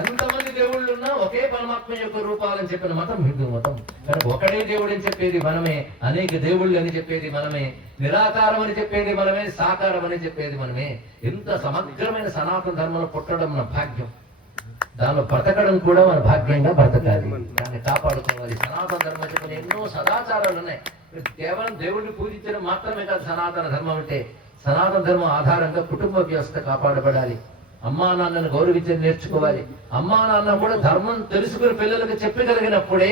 ఎంతమంది దేవుళ్ళు ఉన్నా ఒకే పరమాత్మ యొక్క రూపాలని చెప్పిన మతం హిందూ మతం. కనుక ఒకడే దేవుడు అని చెప్పేది మనమే, అనేక దేవుళ్ళు అని చెప్పేది మనమే, నిరాకారం అని చెప్పేది మనమే, సాకారం అని చెప్పేది మనమే. ఇంత సమగ్రమైన సనాతన ధర్మంలో పుట్టడం మన భాగ్యం. దానిలో బ్రతకడం కూడా మన భాగ్యంగా బ్రతకాలి, దాన్ని కాపాడుకోవాలి. సనాతన ధర్మం చెప్పిన ఎన్నో సదాచారాలు ఉన్నాయి. కేవలం దేవుడిని పూజించడం మాత్రమే కాదు సనాతన ధర్మం అంటే. సనాతన ధర్మం ఆధారంగా కుటుంబ వ్యవస్థ కాపాడబడాలి. అమ్మా నాన్నను గౌరవించడం నేర్చుకోవాలి. అమ్మా నాన్న కూడా ధర్మం తెలుసుకుని పిల్లలకు చెప్పగలిగినప్పుడే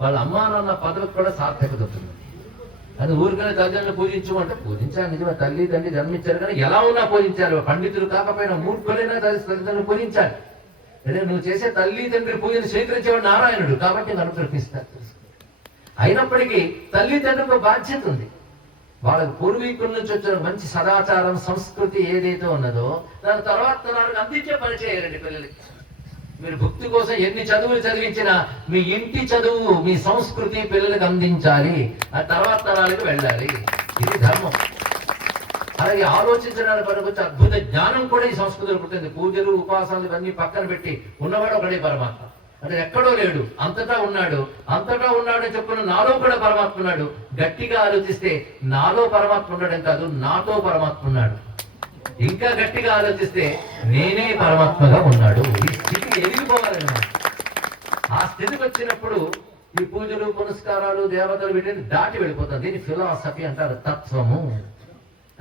వాళ్ళ అమ్మా నాన్న పదవికి కూడా సార్థకత అవుతుంది. అది ఊరికనే తల్లిదండ్రులు పూజించమంటే పూజించాలి, నిజమే. తల్లి తండ్రి జన్మించారు కానీ ఎలా ఉన్నా పూజించాలి. పండితులు కాకపోయినా మూర్ఖులైనా తల్లిదండ్రులు పూజించాలి. అదే నువ్వు చేసే తల్లి తండ్రి పూజను స్వీకరించేవాడు నారాయణుడు కాబట్టి అనుగ్రహిస్తారు. అయినప్పటికీ తల్లి తండ్రికి బాధ్యత ఉంది. వాళ్ళకి పూర్వీకుల నుంచి వచ్చిన మంచి సదాచారం సంస్కృతి ఏదైతే ఉన్నదో దాని తర్వాత తరాలకు అందించే పని చేయాలండి పిల్లలకి. మీరు భక్తి కోసం ఎన్ని చదువులు చదివించినా మీ ఇంటి చదువు మీ సంస్కృతి పిల్లలకు అందించాలి, ఆ తర్వాత తరాలకు వెళ్ళాలి. ఇది ధర్మం. అలాగే ఆలోచించడానికి పనికొచ్చే అద్భుత జ్ఞానం కూడా ఈ సంస్కృతిలో పుట్టింది. పూజలు ఉపాసనలు ఇవన్నీ పక్కన పెట్టి ఉన్నవాడు ఒకడే పరమాత్మ. అంటే ఎక్కడో లేడు, అంతటా ఉన్నాడు. అంతటా ఉన్నాడని చెప్పుకున్న నాలో కూడా పరమాత్మ ఉన్నాడు. గట్టిగా ఆలోచిస్తే నాలో పరమాత్మ ఉన్నాడని కాదు, నాతో పరమాత్మ ఉన్నాడు. ఇంకా గట్టిగా ఆలోచిస్తే నేనే పరమాత్మగా ఉన్నాడు. ఈ స్థితి ఎదిగిపోవాలన్నమాట. ఆ స్థితికి వచ్చినప్పుడు ఈ పూజలు పునస్కారాలు దేవతలు వీటిని దాటి వెళ్ళిపోతాం. దీన్ని ఫిలాసఫీ అంటారు, తత్వము.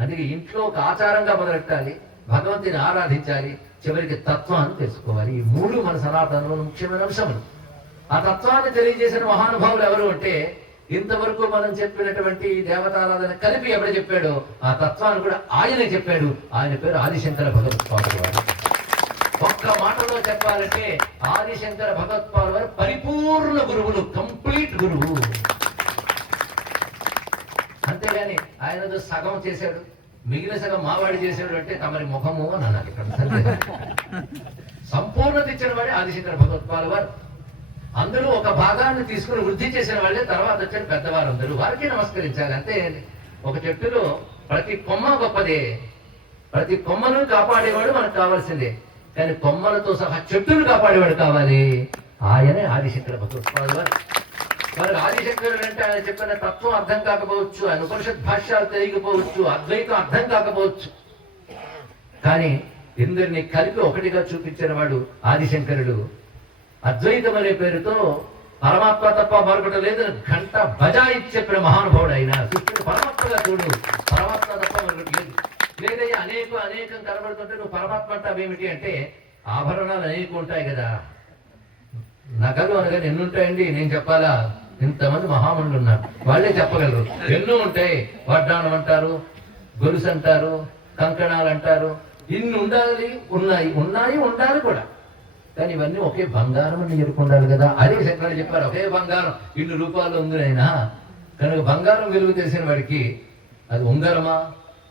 అందుకే ఇంట్లో ఒక ఆచారంగా మొదలెట్టాలి, భగవంతుని ఆరాధించాలి, చివరికి తత్వాన్ని తెలుసుకోవాలి. ఈ మూడు మన సనాతనంలో ముఖ్యమైన అంశములు. ఆ తత్వాన్ని తెలియజేసిన మహానుభావులు ఎవరు అంటే ఇంతవరకు మనం చెప్పినటువంటి దేవతారాధన కలిపి ఎవరు చెప్పాడో ఆ తత్వాన్ని కూడా ఆయనే చెప్పాడు. ఆయన పేరు ఆదిశంకర భగవత్పాదులు వారు. ఒక్క మాటలో చెప్పాలంటే ఆదిశంకర భగవత్పాదులు వారు పరిపూర్ణ గురువులు, కంప్లీట్ గురువు. అంతేగాని ఆయనతో సగం చేశాడు, మిగిలిన సగం మావాడి చేశాడు అంటే తమరి ముఖము అని అన్నారు. ఇక్కడ సంపూర్ణత ఇచ్చిన వాడే ఆదిశంకర భగవత్పాదులు వారు. అందులో ఒక భాగాన్ని తీసుకుని వృద్ధి చేసిన వాళ్ళే తర్వాత వచ్చిన పెద్దవారు అందరూ. వారికి నమస్కరించాలి. అంతే. ఒక చెట్టులో ప్రతి కొమ్మ గొప్పదే, ప్రతి కొమ్మను కాపాడేవాడు మనకు కావాల్సిందే. కానీ కొమ్మలతో సహా చెట్టును కాపాడేవాడు కావాలి, ఆయనే ఆదిశంకర భగవత్పాదులు వారు. మరి ఆదిశంకరుడు అంటే ఆయన చెప్పిన తత్వం అర్థం కాకపోవచ్చు, ఆయన ఉపనిషత్ భాష్యాలు తెలియకపోవచ్చు, అద్వైతం అర్థం కాకపోవచ్చు, కానీ ఇందరిని కలిపి ఒకటిగా చూపించిన వాడు ఆదిశంకరుడు. అద్వైతం అనే పేరుతో పరమాత్మ తప్ప మరొకటి లేదని గంట బజాయించి చెప్పిన మహానుభావుడు ఆయన. కృష్ణుడు పరమాత్మగా చూడు, పరమాత్మ తప్ప మరొకటి లేదు. లేదయ్యా అనేకం కనబడుతుంటే నువ్వు పరమాత్మ అంటావేమిటి అంటే ఆభరణాలు అనేకం ఉంటాయి కదా, నగలు అనగానే ఎన్ని ఉంటాయండి నేను చెప్పాలా? ఇంతమంది మహామణులు ఉన్నారు, వాళ్ళే చెప్పగలరు. ఎన్నో ఉంటాయి. వడ్డాణం అంటారు, గొలుసు అంటారు, కంకణాలు అంటారు, ఇన్ని ఉండాలి, ఉన్నాయి ఉండాలి కూడా. కానీ ఇవన్నీ ఒకే బంగారం అని ఎరుకుండాలి కదా. అదే శంకరుడు చెప్పారు, ఒకే బంగారం ఇన్ని రూపాయలు ఉంది అయినా. కనుక బంగారం వెలుగు తెలిసిన వాడికి అది ఉంగరమా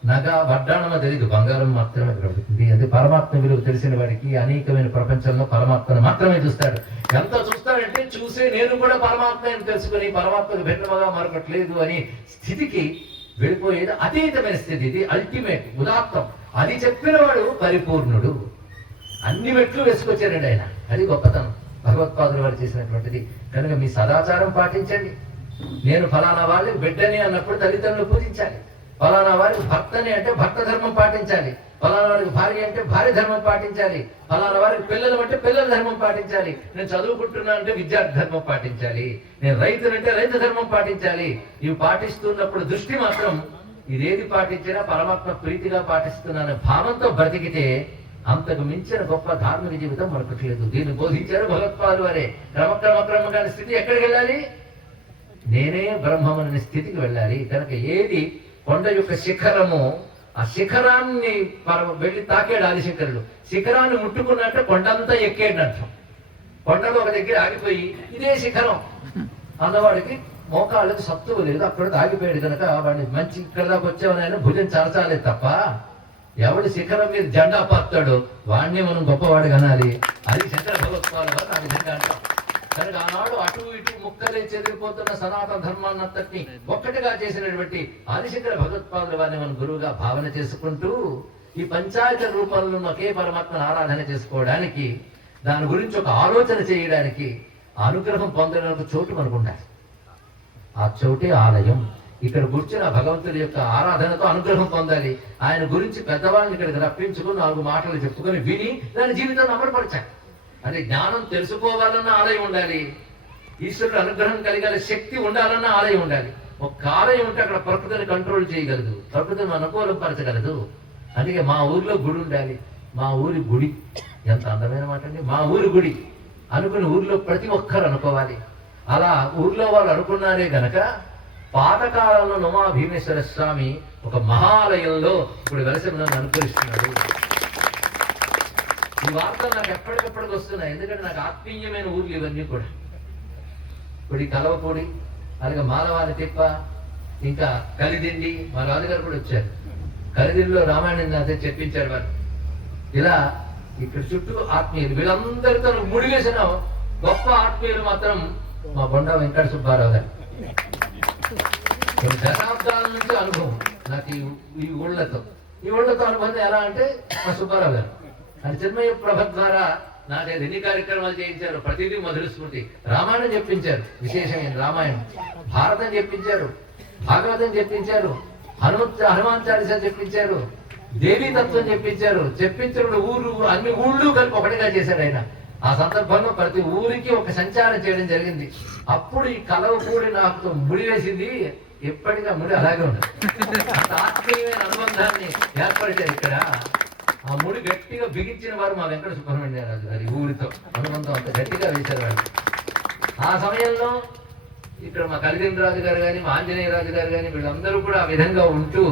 నగ వడ్డాణమా తెలియదు, బంగారం మాత్రమే దొరుకుతుంది. అది పరమాత్మ విలువ తెలిసిన వాడికి అనేకమైన ప్రపంచంలో పరమాత్మను మాత్రమే చూస్తాడు. ఎంత చూస్తాడంటే చూసే నేను కూడా పరమాత్మ అని తెలుసుకుని పరమాత్మకు భిన్నముగా మరొకట్లేదు అని స్థితికి వెళ్ళిపోయేది అతీతమైన స్థితి. ఇది అల్టిమేట్ ఉదాత్తం. అది చెప్పిన వాడు పరిపూర్ణుడు. అన్ని మెట్లు వేసుకొచ్చారండి ఆయన. అది గొప్పతనం భగవత్పాదులు వారు చేసినటువంటిది. కనుక మీ సదాచారం పాటించండి. నేను ఫలానా వాళ్ళకి బిడ్డని అన్నప్పుడు తల్లిదండ్రులు పూజించాలి. ఫలానా వారికి భర్తని అంటే భర్త ధర్మం పాటించాలి. ఫలానా వారికి భార్య అంటే భార్య ధర్మం పాటించాలి. ఫలానా వారికి పిల్లలు అంటే పిల్లల ధర్మం పాటించాలి. నేను చదువుకుంటున్నా అంటే విద్యార్థి ధర్మం పాటించాలి. నేను రైతునంటే రైతు ధర్మం పాటించాలి. ఇవి పాటిస్తున్నప్పుడు దృష్టి మాత్రం ఇదేది పాటించినా పరమాత్మ ప్రీతిగా పాటిస్తున్నానే భావంతో బ్రతికితే అంతకు మించిన గొప్ప ధార్మిక జీవితం మరొకటి లేదు. దీన్ని బోధించారు భగవత్పాదులు వారే. క్రమక్రమంగా స్థితి ఎక్కడికి వెళ్ళాలి? నేనే బ్రహ్మమనే స్థితికి వెళ్ళాలి. కనుక ఏది కొండ యొక్క శిఖరము, ఆ శిఖరాన్ని వెళ్ళి తాకాడు ఆదిశంకరుడు. శిఖరాన్ని ముట్టుకున్నట్టు కొండంతా ఎక్కాడు అర్థం. కొండలో ఒక దగ్గర ఆగిపోయి ఇదే శిఖరం అన్నవాడికి మోకాళ్ళకి సత్తువు లేదు, అక్కడ ఆగిపోయాడు. కనుక వాడిని మంచి ఇక్కడ దాకా వచ్చామని ఆయన భుజం చరచాలేదు తప్ప ఎవడి శిఖరం మీద జెండా పాతాడో వాడిని మనం గొప్పవాడు కనాలి. అది శంకర భగవత్పాదుల వారు ఆ విధంగా అంటాం. కనుక ఆనాడు అటు ఇటు ముక్కలే చెదిరిపోతున్న సనాతన ధర్మాన్నంతటిని ఒక్కటిగా చేసినటువంటి ఆదిశంకర భగవత్పాదుల వారిని మనం గురువుగా భావన చేసుకుంటూ ఈ పంచాయత రూపంలో ఒకే పరమాత్మను ఆరాధన చేసుకోవడానికి, దాని గురించి ఒక ఆలోచన చేయడానికి, అనుగ్రహం పొందడానికి చోటు మనకు ఉండాలి. ఆ చోటే ఆలయం. ఇక్కడ కూర్చుని ఆ భగవంతుడి యొక్క ఆరాధనతో అనుగ్రహం పొందాలి. ఆయన గురించి పెద్దవాళ్ళని ఇక్కడికి రప్పించుకుని 4 మాటలు చెప్పుకొని విని దాని జీవితాన్ని అమలుపరచాలి. అంటే జ్ఞానం తెలుసుకోవాలన్న ఆలయం ఉండాలి. ఈశ్వరుడు అనుగ్రహం కలిగే శక్తి ఉండాలన్న ఆలయం ఉండాలి. ఒక ఆలయం ఉంటే అక్కడ ప్రకృతిని కంట్రోల్ చేయగలదు, ప్రకృతిని అనుకూలం పరచగలదు. అందుకే మా ఊరిలో గుడి ఉండాలి. మా ఊరి గుడి ఎంత అందమైన మాట అండి. మా ఊరి గుడి అనుకుని ఊరిలో ప్రతి ఒక్కరు అనుకోవాలి. అలా ఊర్లో వాళ్ళు అనుకున్నారే గనక పాతకాలంలో నమా భీమేశ్వర స్వామి ఒక మహాలయంలో ఇప్పుడు వెలసి నన్ను అనుకరిస్తున్నాడు. ఈ వార్తలు నాకు ఎప్పటికప్పటికి వస్తున్నాయి. ఎందుకంటే నాకు ఆత్మీయమైన ఊర్లు ఇవన్నీ కూడా. ఇప్పుడు ఈ కలవపూడి, అలాగే మాలవారి తిప్ప, ఇంకా కలిదిండి, మా రాజుగారు కూడా వచ్చారు. కలిదిండిలో రామాయణం అదే చెప్పించారు వారు. ఇలా ఇక్కడ చుట్టూ ఆత్మీయులు, వీళ్ళందరితో ముడివేసిన గొప్ప ఆత్మీయులు మాత్రం మా బొండా వెంకట సుబ్బారావు గారు. కొన్ని దశాబ్దాల నుంచి అనుభవం నాకు ఈ ఊళ్ళతో అనుభవం. ఎలా అంటే మా సుబ్బారావు గారు అని చిన్మయ ప్రభ ద్వారా నాకు ఎన్ని కార్యక్రమాలు చేయించారు. ప్రతిదీ మధుర స్మృతి. రామాయణం చెప్పించారు, విశేషమైన రామాయణం. భారతం చెప్పించారు, భాగవతం చెప్పించారు, హనుమాన్ చాలీసా చెప్పించారు, దేవీ తత్వం చెప్పించారు. చెప్పించడం ఊరు అన్ని ఊళ్ళు కలిపి ఒకటిగా చేశారు ఆయన. ఆ సందర్భంలో ప్రతి ఊరికి ఒక సంచారం చేయడం జరిగింది. అప్పుడు ఈ కలవపూడి నాకు ముడివేసింది. ఎప్పటిగా ముడి అలాగే ఉండదు. అంత ఆత్మీయమైన అనుబంధాన్ని ఏర్పరిచారు ఇక్కడ. ఆ ముడి గట్టిగా బిగించిన వారు మా వెంకట సుబ్రహ్మణ్య రాజు గారి ఊరితో అనుబంధం అంత గట్టిగా వేశారు వాళ్ళు. ఆ సమయంలో ఇక్కడ మా కలిదిండి రాజు గారు కానీ, మా ఆంజనేయ రాజు గారు కానీ, వీళ్ళందరూ కూడా ఆ విధంగా ఉంటూ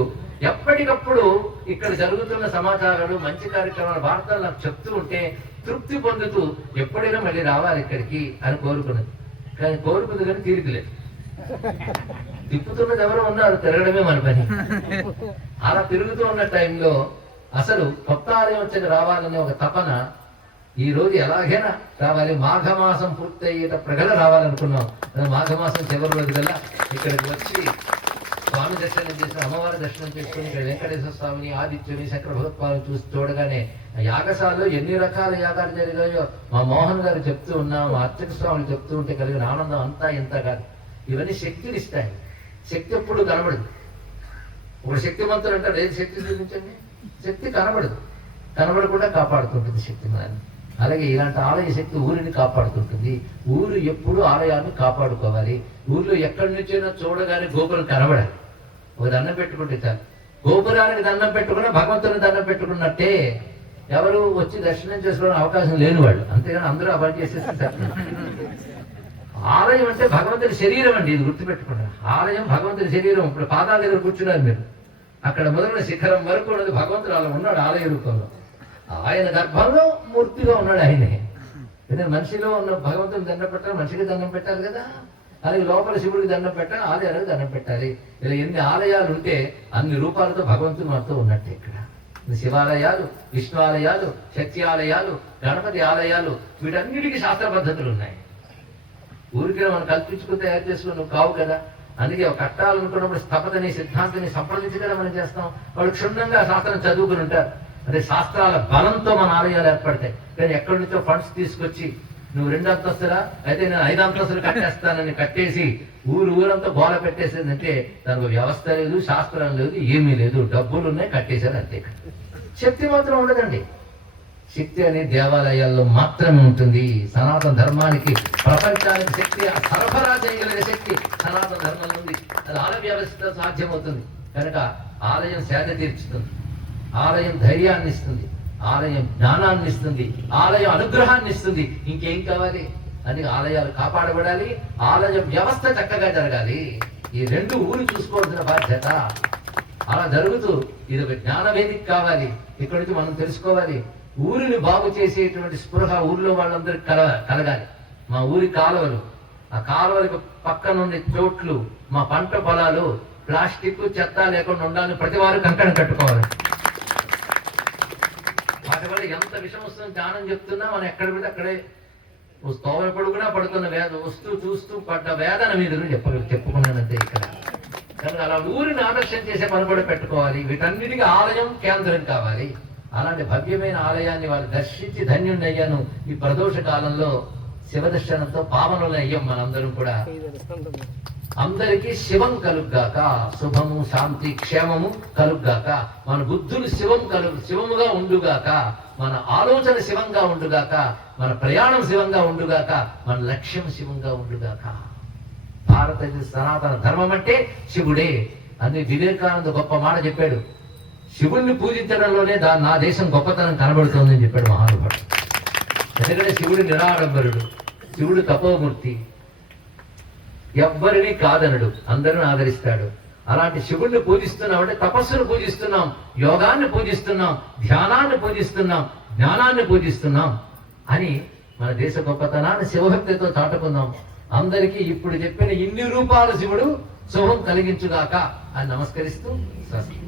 ఎప్పటికప్పుడు ఇక్కడ జరుగుతున్న సమాచారాలు, మంచి కార్యక్రమాలు, వార్తలు నాకు చెప్తూ ఉంటే తృప్తి పొందుతూ ఎప్పుడైనా మళ్ళీ రావాలి ఇక్కడికి అని కోరుకున్నది. కానీ కోరుకుంది కానీ తీరికలేదు. తిప్పుతున్నది ఎవరో ఉన్నారు, తిరగడమే మన పని. అలా తిరుగుతూ ఉన్న టైంలో అసలు కొత్త ఆలయం వచ్చేది రావాలనే ఒక తపన. ఈ రోజు ఎలాగైనా రావాలి, మాఘమాసం పూర్తయ్యేట ప్రగల రావాలనుకున్నాం. మాఘమాసం చివరి రోజు కల్లా ఇక్కడికి వచ్చి స్వామి దర్శనం చేసి, అమ్మవారి దర్శనం చేసుకుని, ఇక్కడ వెంకటేశ్వర స్వామిని, ఆదిత్యుని, శంకర భగవత్పాదుని చూసి చూడగానే యాగశాలలో ఎన్ని రకాల యాగాలు జరిగాయో మా మోహన్ గారు చెప్తూ ఉన్నా, మా అర్చక స్వామిని చెప్తూ ఉంటే కలిగిన ఆనందం అంతా ఇంత కాదు. ఇవన్నీ శక్తిని ఇస్తాయి. శక్తి ఎప్పుడు కనబడదు. ఒక శక్తిమంతుడు అంటారు, ఏది శక్తి చూపించండి. శక్తి కనబడదు, కనబడకుండా కాపాడుతుంటుంది శక్తి మనల్ని. అలాగే ఇలాంటి ఆలయ శక్తి ఊరిని కాపాడుతుంటుంది. ఊరు ఎప్పుడు ఆలయాన్ని కాపాడుకోవాలి. ఊర్లో ఎక్కడి నుంచైనా చూడగానే గోపురం కనబడాలి. ఒక దండం పెట్టుకుంటే చాలు. గోపురానికి దండం పెట్టుకున్నా భగవంతుని దండం పెట్టుకున్నట్టే. ఎవరు వచ్చి దర్శనం చేసుకోవడానికి అవకాశం లేని వాళ్ళు, అంతేగాని అందరూ ఆ పని చేసేస్తే ఆలయం అంటే భగవంతుని శరీరం అండి. ఇది గుర్తుపెట్టుకున్నారు. ఆలయం భగవంతుని శరీరం. ఇప్పుడు పాదాల దగ్గర కూర్చున్నారు మీరు, అక్కడ మొదలైన శిఖరం వరకు ఉన్నది భగవంతుడు అలా ఉన్నాడు ఆలయ రూపంలో. ఆయన గర్భంలో మూర్తిగా ఉన్నాడు ఆయనే. ఎందుకంటే మనిషిలో ఉన్న భగవంతుని దండం పెట్టాలి, మనిషికి దండం పెట్టాలి కదా. అలాగే లోపల శివుడికి దండం పెట్టాలి, ఆలయాలకు దండం పెట్టాలి. ఇలా ఎన్ని ఆలయాలు ఉంటే అన్ని రూపాలతో భగవంతుడు మనతో ఉన్నట్టు. ఇక్కడ శివాలయాలు, విష్ణు ఆలయాలు, శక్తి ఆలయాలు, గణపతి ఆలయాలు, వీటన్నిటికీ శాస్త్ర పద్ధతులు ఉన్నాయి. ఊరికే మనం కల్పించుకుని తయారు చేసుకుని నువ్వు కావు కదా. అందుకే కట్టాలనుకున్నప్పుడు స్థపతిని, సిద్ధాంతిని సంప్రదించి కదా మనం చేస్తాం. వాళ్ళు క్షుణ్ణంగా శాస్త్రం చదువుకుని ఉంటారు. అంటే శాస్త్రాల బలంతో మన ఆలయాలు ఏర్పడతాయి. కానీ ఎక్కడి నుంచో ఫండ్స్ తీసుకొచ్చి నువ్వు 2 అంతస్తులా అయితే నేను 5 అంతస్తులు కట్టేస్తానని కట్టేసి ఊరంతా గోల పెట్టేసేదంటే దానికి వ్యవస్థ లేదు, శాస్త్రం లేదు, ఏమీ లేదు. డబ్బులు ఉన్నాయి, కట్టేశారు అంతే. శక్తి మాత్రం ఉండదండి. శక్తి అనేది దేవాలయాల్లో మాత్రమే ఉంటుంది. సనాతన ధర్మానికి, ప్రపంచానికి శక్తి సరఫరా చేయగలిగే శక్తి సనాతన ధర్మం ఉంది. అది ఆలయ వ్యవస్థ సాధ్యమవుతుంది. కనుక ఆలయం సేద తీర్చుతుంది, ఆలయం ధైర్యాన్ని ఇస్తుంది, ఆలయం జ్ఞానాన్ని ఇస్తుంది, ఆలయం అనుగ్రహాన్ని ఇస్తుంది. ఇంకేం కావాలి? అని ఆలయాలు కాపాడబడాలి, ఆలయ వ్యవస్థ చక్కగా జరగాలి. ఈ 2 ఊరు చూసుకోవాల్సిన బాధ్యత. అలా జరుగుతూ ఇది ఒక జ్ఞాన వేదిక కావాలి. ఇక్కడి నుంచి మనం తెలుసుకోవాలి. ఊరిని బాగు చేసేటువంటి స్పృహ ఊరిలో వాళ్ళందరికీ కలగాలి. మా ఊరి కాలువలు, ఆ కాలువలకు పక్కనుండే చోట్లు, మా పంట పొలాలు ప్లాస్టిక్ చెత్త లేకుండా ఉండాలని ప్రతి వారు కంకణం కట్టుకోవాలి. వాటి వల్ల ఎంత విషం వస్తుందో జ్ఞానం చెప్తున్నా మనం ఎక్కడ పెడితే అక్కడే స్తోమపడు కూడా పడుతున్న వస్తూ చూస్తూ పడ్డ వేదన మీద చెప్పుకున్నానంతే ఇక్కడ. కనుక అలా ఊరిని ఆదర్శం చేసే పని కూడా పెట్టుకోవాలి. వీటన్నిటికీ ఆలయం కేంద్రం కావాలి. అలాంటి భవ్యమైన ఆలయాన్ని వాళ్ళు దర్శించి ధన్యుణ్ణయ్యాను. ఈ ప్రదోష కాలంలో శివదర్శనంతో పావనులు అయ్యాం మనందరం కూడా. అందరికీ శివం కలుగ్గాక, శుభము, శాంతి, క్షేమము కలుగ్గాక. మన బుద్ధులు శివముగా ఉండుగాక, మన ఆలోచన శివంగా ఉండుగాక, మన ప్రయాణం శివంగా ఉండుగాక, మన లక్ష్యం శివంగా ఉండుగాక. భారతదేశ సనాతన ధర్మం అంటే శివుడే. అందుకే వివేకానంద గొప్ప మాట చెప్పాడు. శివుణ్ణి పూజించడంలోనే నా దేశం గొప్పతనం కనబడుతోందని చెప్పాడు మహానుభావుడు. ఎందుకంటే శివుడు నిరాడంబరుడు, శివుడు తపోమూర్తి, ఎవ్వరిని కాదనడు, అందరిని ఆదరిస్తాడు. అలాంటి శివుణ్ణి పూజిస్తున్నామంటే తపస్సును పూజిస్తున్నాం, యోగాన్ని పూజిస్తున్నాం, ధ్యానాన్ని పూజిస్తున్నాం, జ్ఞానాన్ని పూజిస్తున్నాం అని మన దేశ గొప్పతనాన్ని శివభక్తితో చాటుకుందాం. అందరికీ ఇప్పుడు చెప్పిన ఇన్ని రూపాల శివుడు శుభం కలిగించుగాక అని నమస్కరిస్తూ స్వస్తి.